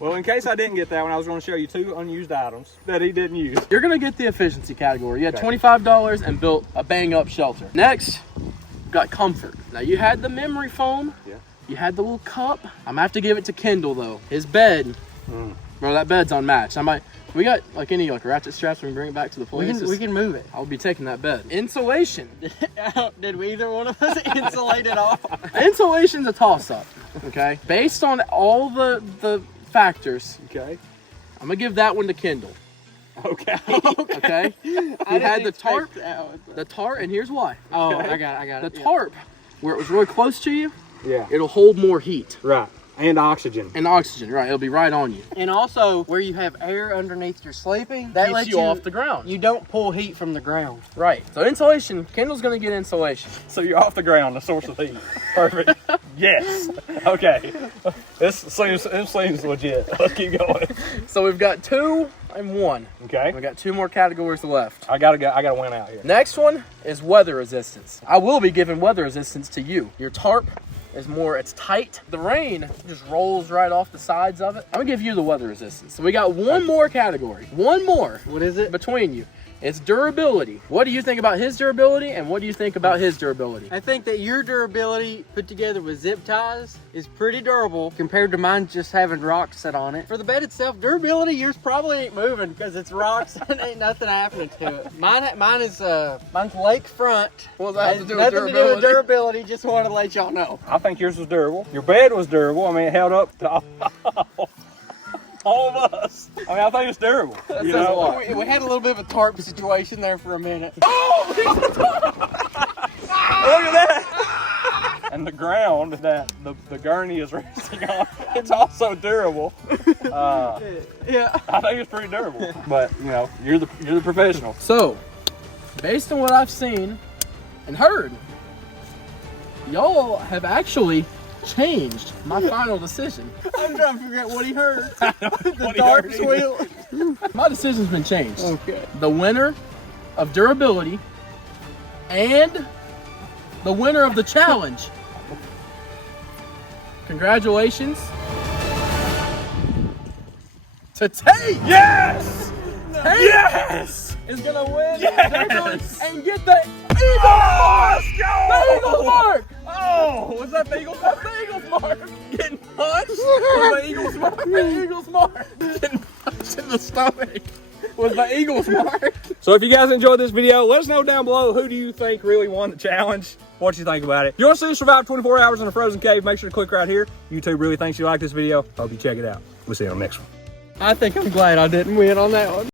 Well, in case I didn't get that one, I was going to show you 2 unused items that he didn't use. You're gonna get the efficiency category. You had Okay. $25 and built a bang-up shelter. Next, we've got comfort. Now you had the memory foam. Yeah. You had the little cup. I'm gonna have to give it to Kendall though. His bed, bro, that bed's unmatched. We got like any ratchet straps we can bring it back to the place. We can move it. I'll be taking that bed. Insulation. Did we either one of us insulate it off? Insulation's a toss-up. Okay. Based on all the factors, Okay. I'm gonna give that one to Kendall. Okay. Okay. You had the tarp. The tarp, and here's why. Oh, I got it. The tarp, where it was really close to you, Yeah. it'll hold more heat Right. And oxygen. and oxygen. Right. It'll be right on you. And also, where you have air underneath your sleeping, that Keeps lets you off the ground. You don't pull heat from the ground. Right. So insulation. Kendall's gonna get insulation. So you're off the ground, the source of heat. Perfect. Yes. Okay. This seems legit. Let's keep going. So we've got 2 and 1. Okay. We got 2 more categories left. I gotta win out here. Next one is weather resistance. I will be giving weather resistance to you. Your tarp is it's tight. The rain just rolls right off the sides of it. I'm gonna give you the weather resistance. So we got one more category. One more. What is it? Between you. It's durability. What do you think about his durability, and what do you think about his durability? I think that your durability put together with zip ties is pretty durable compared to mine just having rocks set on it. For the bed itself, durability, yours probably ain't moving because it's rocks and ain't nothing happening to it. Mine's lakefront. What does that have to do with Nothing to do with durability, just wanted to let y'all know. I think yours was durable. Your bed was durable. I mean, it held up to all of us. I mean, I think it's durable. You says a know? lot. We had a little bit of a tarp situation there for a minute. Look at that! And the ground that the gurney is resting on, it's also durable. Yeah. I think it's pretty durable. But you know, you're the professional. So, based on what I've seen and heard, y'all have actually changed my final decision. I'm trying to figure out what he heard. The Dark wheel. My decision's been changed. Okay. The winner of durability and the winner of the challenge. Congratulations to Tate. Yes! Tate Yes! is gonna win Yes! and get the Eagles mark. Let's go! The Eagles mark. Oh, was that the Eagles? That's the Eagles mark. Getting punched. The Eagles mark. The Eagles mark. Getting punched. punch in the stomach with the Eagles mark. So if you guys enjoyed this video, let us know down below who do you think really won the challenge. What you think about it. If you want to see us survive 24 hours in a frozen cave, make sure to click right here. YouTube really thinks you like this video. Hope you check it out. We'll see you on the next one. I think I'm glad I didn't win on that one.